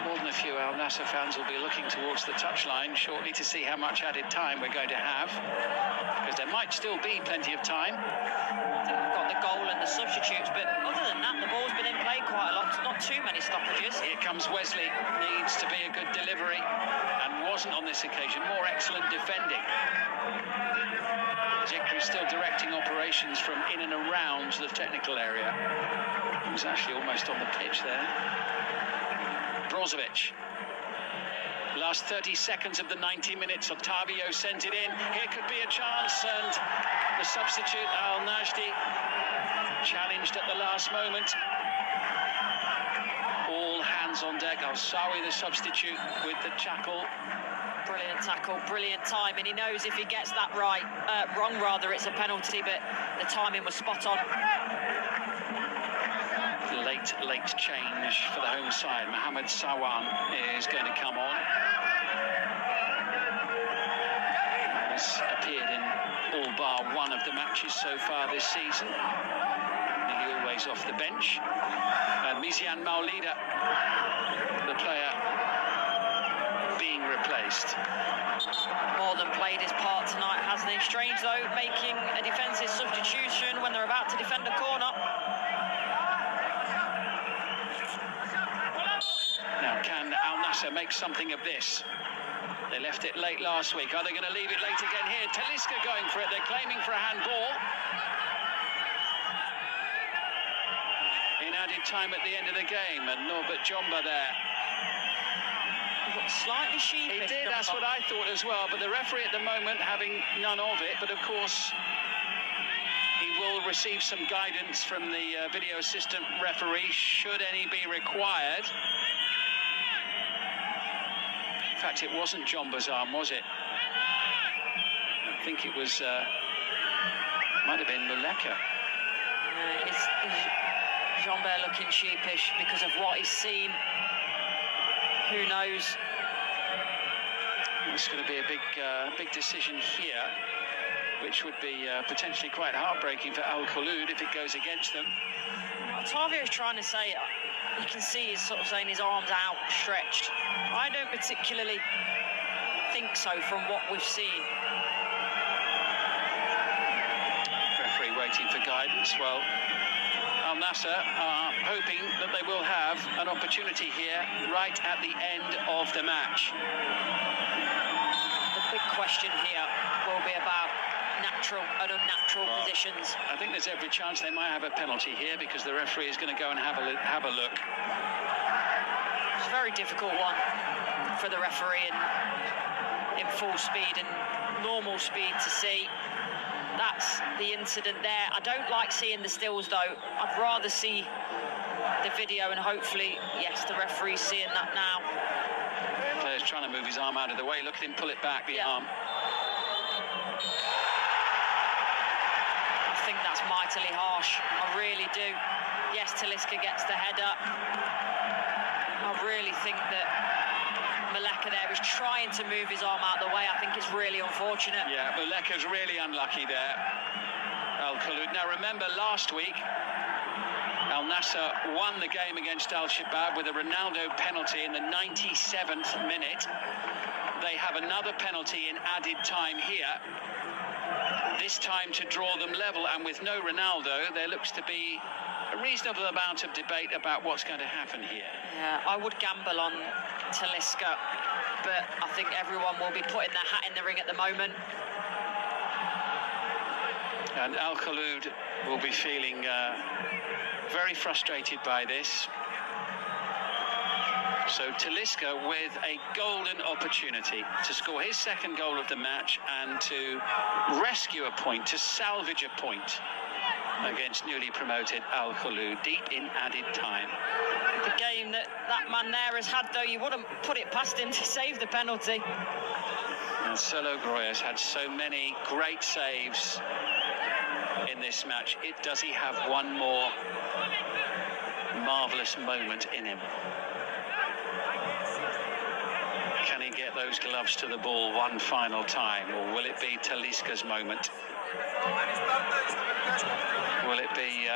More than a few Al Nassr fans will be looking towards the touchline shortly to see how much added time we're going to have, because there might still be plenty of time. I think we've got the goal and the substitutes, but other than that, the ball's been in play quite a lot. Not too many stoppages. Here comes Wesley. Needs to be a good delivery, and wasn't on this occasion. More excellent defending. Zikri still directing operations from in and around the technical area. He was actually almost on the pitch there. Brozovic. Last 30 seconds of the 90 minutes. Otavio sent it in. Here could be a chance, and the substitute Al Najdi challenged at the last moment. All hands on deck. Al-Sawi, the substitute, with the tackle. Brilliant tackle, brilliant timing. He knows if he gets that right, wrong rather, it's a penalty, but the timing was spot on. Late change for the home side. Mohamed Sawan is going to come on. Has appeared in all bar one of the matches so far this season. Nearly always off the bench. Mizian Maulida, the player being replaced. More than played his part tonight, hasn't he? Strange, though, making a defensive substitution when they're about to defend a corner. Now, can Al Nassr make something of this? They left it late last week. Are they going to leave it late again here? Talisca going for it. They're claiming for a handball. In added time at the end of the game, and Norbert Jomba there. He looked slightly sheepish. He did, that's what I thought as well, but the referee at the moment having none of it, but of course he will receive some guidance from the video assistant referee should any be required. In fact, it wasn't Jomba's arm, was it? I think it was, might have been Muleka. It's Jean-Bert looking sheepish because of what he's seen. Who knows? It's going to be a big decision here, which would be potentially quite heartbreaking for Al Khulud if it goes against them. Otavio's trying to say, you can see he's sort of saying his arms outstretched. I don't particularly think so from what we've seen. Referee waiting for guidance. Well, Al Nassr are hoping that they will have an opportunity here right at the end of the match. The big question here will be about natural and unnatural positions. I think there's every chance they might have a penalty here because the referee is going to go and have a look. It's a very difficult one for the referee in full speed and normal speed to see. that's the incident there. I don't like seeing the stills, though. I'd rather see the video, and hopefully, yes, the referee's seeing that now. Player's trying to move his arm out of the way. Look at him pull it back, the arm. I think that's mightily harsh. I really do. Yes, Talisca gets the head up. I really think that Muleka there is trying to move his arm out of the way. I think it's really unfortunate. Yeah, Muleka's really unlucky there. Al Kholoud. Now remember, last week Al Nassr won the game against Al Shabab with a Ronaldo penalty in the 97th minute. They have another penalty in added time here, this time to draw them level, and with no Ronaldo there looks to be a reasonable amount of debate about what's going to happen here. Yeah, I would gamble on Talisca, but I think everyone will be putting their hat in the ring at the moment. And Al Kholoud will be feeling very frustrated by this. So Talisca with a golden opportunity to score his second goal of the match and to rescue a point, to salvage a point against newly promoted Al Kholoud deep in added time. The game that man there has had, though, you wouldn't put it past him to save the penalty. Marcelo Groy has had so many great saves in this match. Does he have one more marvellous moment in him? Can he get those gloves to the ball one final time, or will it be Talisca's moment? Will it be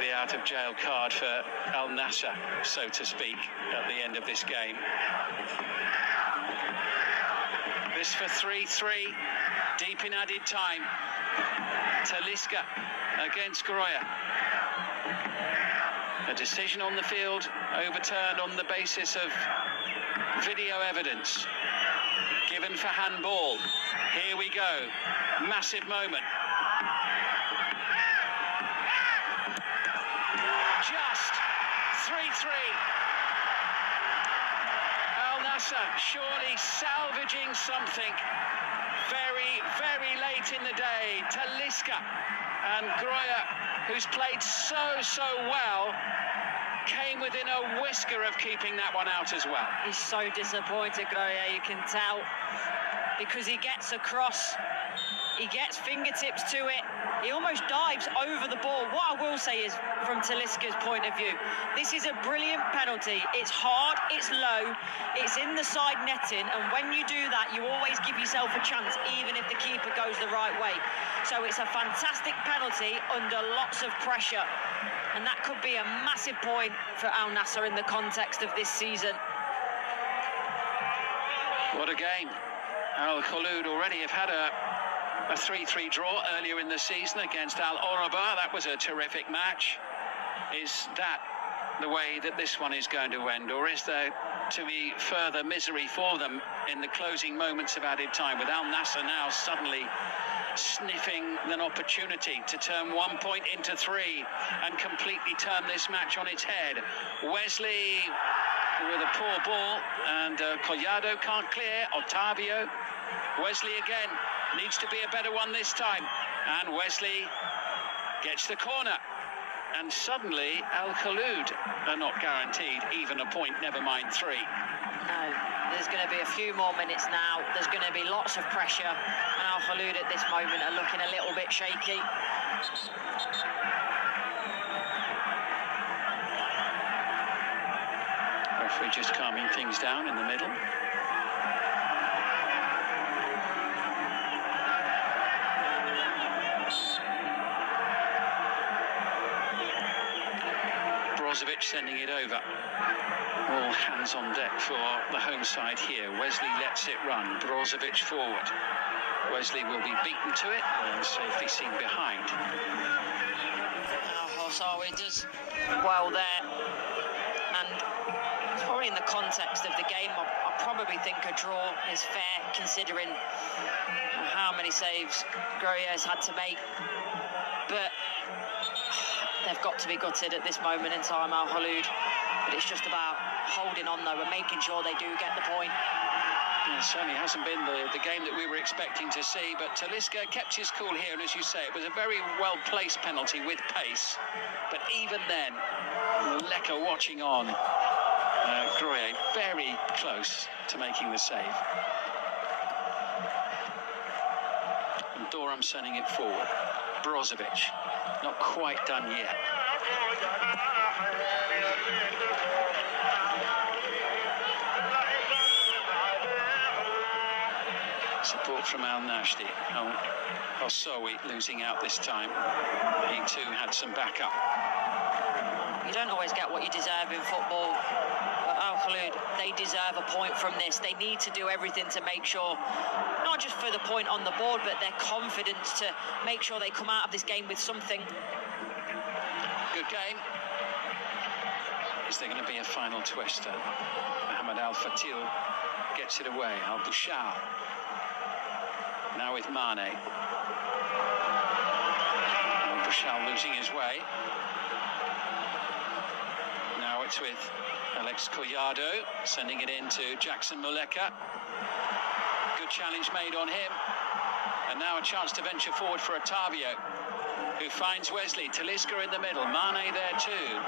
the out-of-jail card for Al Nassr, so to speak, at the end of this game? This for 3-3, deep in added time. Talisca against Groya. A decision on the field overturned on the basis of video evidence. Given for handball. Here we go. Massive moment. Just 3-3. Al Nassr surely salvaging something very, very late in the day. Talisca and Groya, who's played so well, came within a whisker of keeping that one out as well. He's so disappointed, Groya, you can tell, because he gets across, he gets fingertips to it, he almost dives over the ball. What I will say is, from Talisca's point of view, this is a brilliant penalty. It's hard, it's low, it's in the side netting, and when you do that, you always give yourself a chance, even if the keeper goes the right way. So it's a fantastic penalty under lots of pressure, and that could be a massive point for Al Nassr in the context of this season. What a game. Al Kholoud already have had a 3-3 draw earlier in the season against Al Oraba. That was a terrific match. Is that the way that this one is going to end, or is there to be further misery for them in the closing moments of added time, with Al Nassr now suddenly sniffing an opportunity to turn 1 point into 3 and completely turn this match on its head? Wesley with a poor ball, and Collado can't clear. Otavio. Wesley again needs to be a better one this time, and Wesley gets the corner, and suddenly Al Kholoud are not guaranteed even a point, never mind 3. No, there's going to be a few more minutes now. There's going to be lots of pressure, and Al Kholoud at this moment are looking a little bit shaky. Referee just calming things down in the middle. Brozovic sending it over. All hands on deck for the home side here. Wesley lets it run. Brozovic forward. Wesley will be beaten to it and safely seen behind. Now Hossawi does well there, and it's probably in the context of the game. I probably think a draw is fair, considering how many saves Groya has had to make, but they've got to be gutted at this moment in time, Al Kholoud. But it's just about holding on, though, and making sure they do get the point. It certainly hasn't been the game that we were expecting to see, but Talisca kept his cool here, and as you say, it was a very well-placed penalty with pace. But even then, Muleka watching on. Groye very close to making the save. And Dorum sending it forward. Brozovic, not quite done yet. Support from Al Nashdi. Hossoui losing out this time. He too had some backup. You don't always get what you deserve in football. But Al Khaloud, they deserve a point from this. They need to do everything to make sure, not just for the point on the board, but their confidence to make sure they come out of this game with something. Good game. Is there going to be a final twister? Mohamed Al Fatil gets it away. Al Bouchal. Now with Mane. Al Bouchal losing his way. Now it's with Alex Collado, sending it in to Jackson Muleka. Good challenge made on him. And now a chance to venture forward for Otavio, who finds Wesley. Talisca in the middle, Mane there too.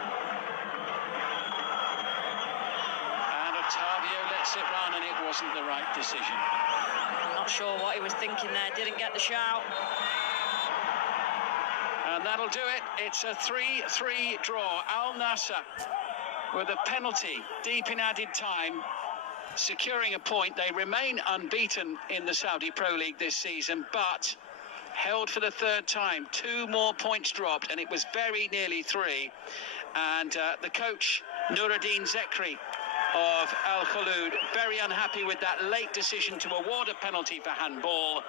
And Otavio lets it run, and it wasn't the right decision. Not sure what he was thinking there, didn't get the shout. And that'll do it. It's a 3-3 draw. Al Nassr with a penalty deep in added time, securing a point. They remain unbeaten in the Saudi Pro League this season, but held for the third time. 2 more points dropped, and it was very nearly 3. And the coach, Nuruddin Zekri of Al Khaloud, very unhappy with that late decision to award a penalty for handball.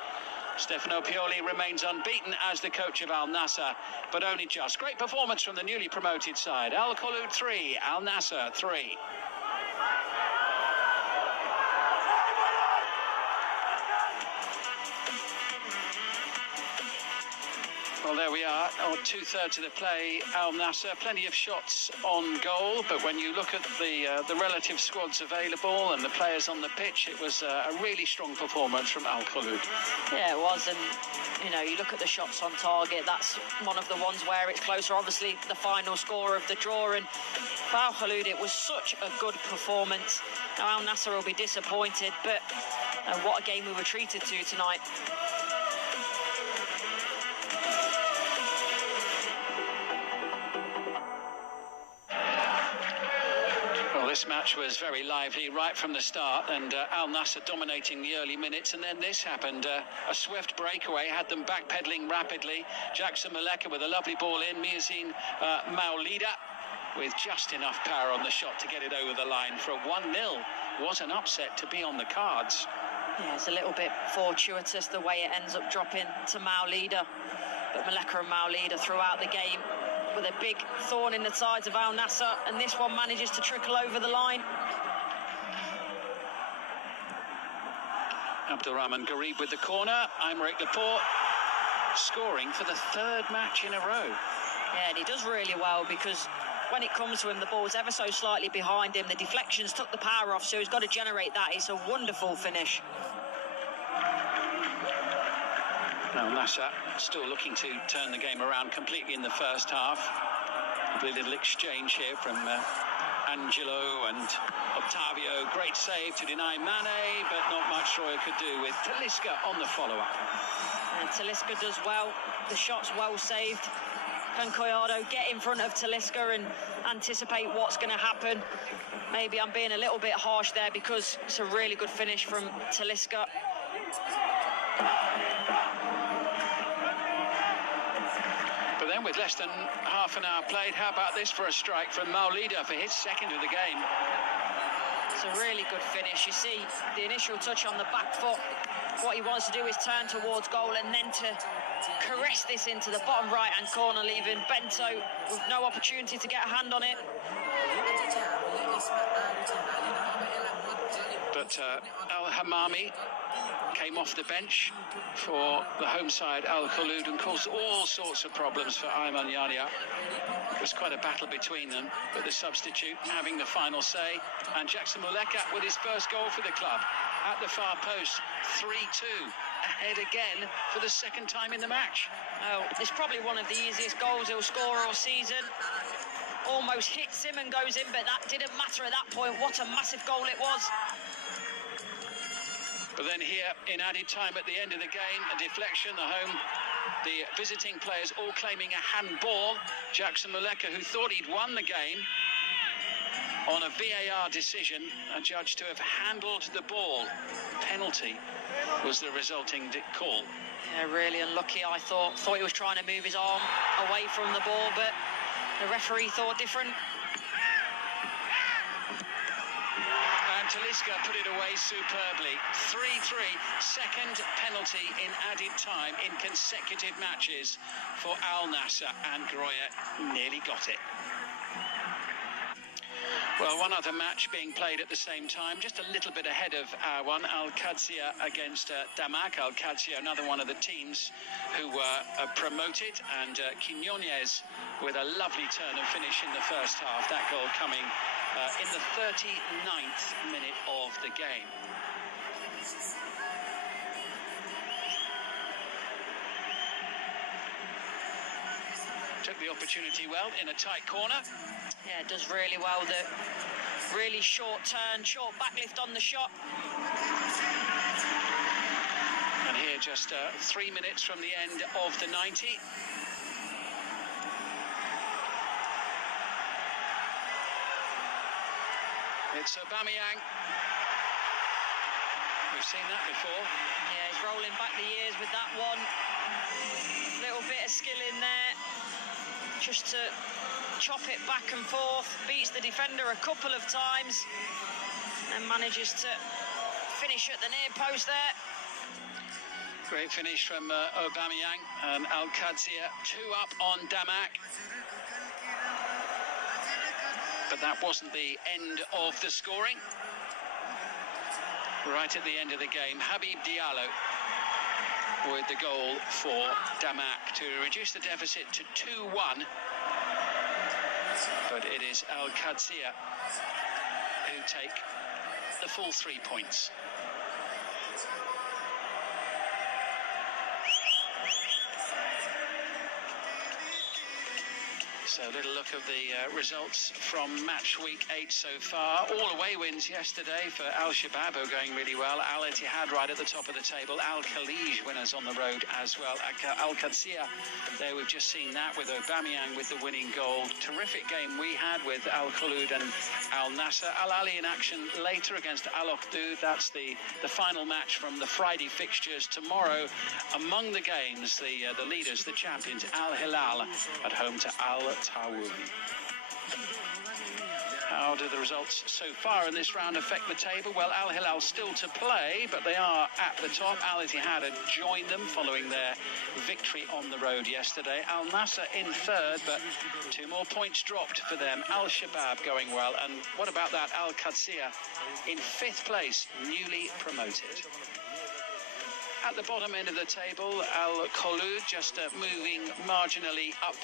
Stefano Pioli remains unbeaten as the coach of Al Nassr, but only just. Great performance from the newly promoted side. Al Khaloud 3, Al Nassr 3. Well, there we are, 2/3 of the play. Al Nassr, plenty of shots on goal, but when you look at the relative squads available and the players on the pitch, it was a really strong performance from Al Khaloud. Yeah, it was, and you know, you look at the shots on target, that's one of the ones where it's closer. Obviously, the final score of the draw, and for Al Khaloud, it was such a good performance. Now, Al Nassr will be disappointed, but what a game we were treated to tonight. This match was very lively right from the start, and Al Nassr dominating the early minutes, and then this happened. A swift breakaway had them backpedaling rapidly. Jackson Muleka with a lovely ball in. Miazin Maulida with just enough power on the shot to get it over the line for a 1-0. Was an upset to be on the cards. Yeah, it's a little bit fortuitous the way it ends up dropping to Maulida, but Muleka and Maulida throughout the game with a big thorn in the sides of Al Nassr, and this one manages to trickle over the line. Abdulrahman Garib with the corner. Aymeric Laporte scoring for the 3rd match in a row. Yeah, and he does really well, because when it comes to him, the ball's ever so slightly behind him. The deflections took the power off, so he's got to generate that. It's a wonderful finish. Al Nassr still looking to turn the game around completely in the first half. A little exchange here from Angelo and Otavio. Great save to deny Mane, but not much Troy could do with Talisca on the follow-up. And Talisca does well. The shot's well saved. Can Collado get in front of Talisca and anticipate what's going to happen? Maybe I'm being a little bit harsh there, because it's a really good finish from Talisca. But then with less than half an hour played, how about this for a strike from Maulida for his 2nd of the game? It's a really good finish. You see the initial touch on the back foot. What he wants to do is turn towards goal and then to caress this into the bottom right-hand corner, leaving Bento with no opportunity to get a hand on it. But Al Hamami came off the bench for the home side, Al Khaloud, and caused all sorts of problems for Ayman Yahya. It was quite a battle between them, but the substitute having the final say, and Jackson Muleka with his first goal for the club. at the far post. 3-2, ahead again for the second time in the match. Well, it's probably one of the easiest goals he'll score all season. Almost hits him and goes in, but that didn't matter at that point. What a massive goal it was. But then here, in added time at the end of the game, a deflection, the visiting players all claiming a handball. Jackson Muleka, who thought he'd won the game, on a VAR decision, adjudged to have handled the ball. Penalty was the resulting call. Yeah, really unlucky, I thought. Thought he was trying to move his arm away from the ball, but the referee thought different. And Talisca put it away superbly. 3-3, second penalty in added time in consecutive matches for Al Nassr, and Groya nearly got it. Well, one other match being played at the same time, just a little bit ahead of our one, Al-Qadsiya against Damak. Al-Qadsiya, another one of the teams who were promoted, and Quiñones with a lovely turn and finish in the first half. That goal coming in the 39th minute of the game. Took the opportunity well in a tight corner. Yeah, it does really well. The really short turn, short backlift on the shot. And here, just 3 minutes from the end of the 90. It's Aubameyang. We've seen that before. Yeah, he's rolling back the years with that one. Little bit of skill in there. Just to chop it back and forth, beats the defender a couple of times and manages to finish at the near post there. Great finish from Aubameyang, and Al-Qadsiya 2 up on Damak. But that wasn't the end of the scoring. Right at the end of the game, Habib Diallo with the goal for Damak to reduce the deficit to 2-1. But it is Al-Qadsiya who take the full 3 points. So a little look of the results from match week 8 so far. All away wins yesterday for Al Shabab, who are going really well. Al Ittihad right at the top of the table. Al Khalij winners on the road as well. Al Qadsiya, there we've just seen that with Aubameyang with the winning goal. Terrific game we had with Al Khulud and Al Nassr. Al Ali in action later against Al Ukhdud. That's the final match from the Friday fixtures. Tomorrow, among the games, the leaders, the champions, Al Hilal at home to Al Tawoun. How do the results so far in this round affect the table? Well, Al Hilal still to play, but they are at the top. Al Ittihad had joined them following their victory on the road yesterday. Al Nassr in third, but 2 more points dropped for them. Al Shabab going well, and what about that? Al Qadsiya in 5th place, newly promoted. At the bottom end of the table, Al Khulud just moving marginally up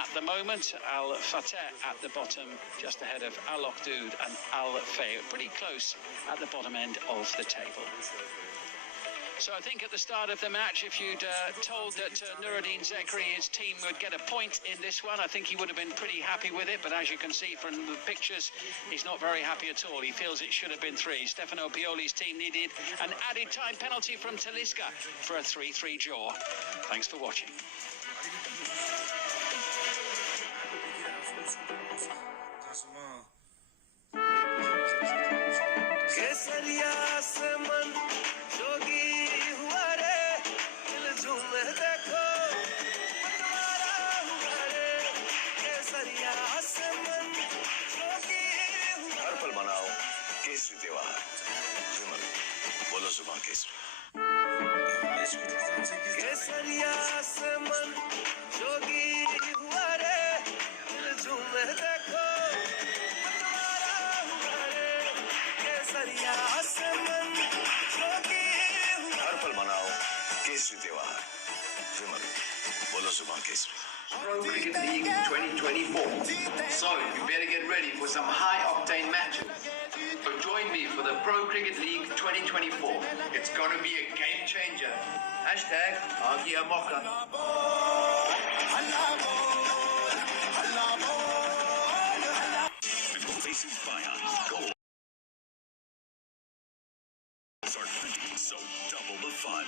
at the moment. Al Fateh at the bottom, just ahead of Al Ukhdud and Al Fay. Pretty close at the bottom end of the table. So I think at the start of the match, if you'd told that Nuruddin Zekri, his team, would get a point in this one, I think he would have been pretty happy with it. But as you can see from the pictures, he's not very happy at all. He feels it should have been 3. Stefano Pioli's team needed an added time penalty from Talisca for a 3-3 draw. Thanks for watching. Pro Cricket League 2024. So you better get ready for some high-octane matches. So join join me for the Pro Cricket League 2024. It's gonna be a game changer. Hashtag Agia Mocha. And faces Bayern. Goals are 20, so double the fun.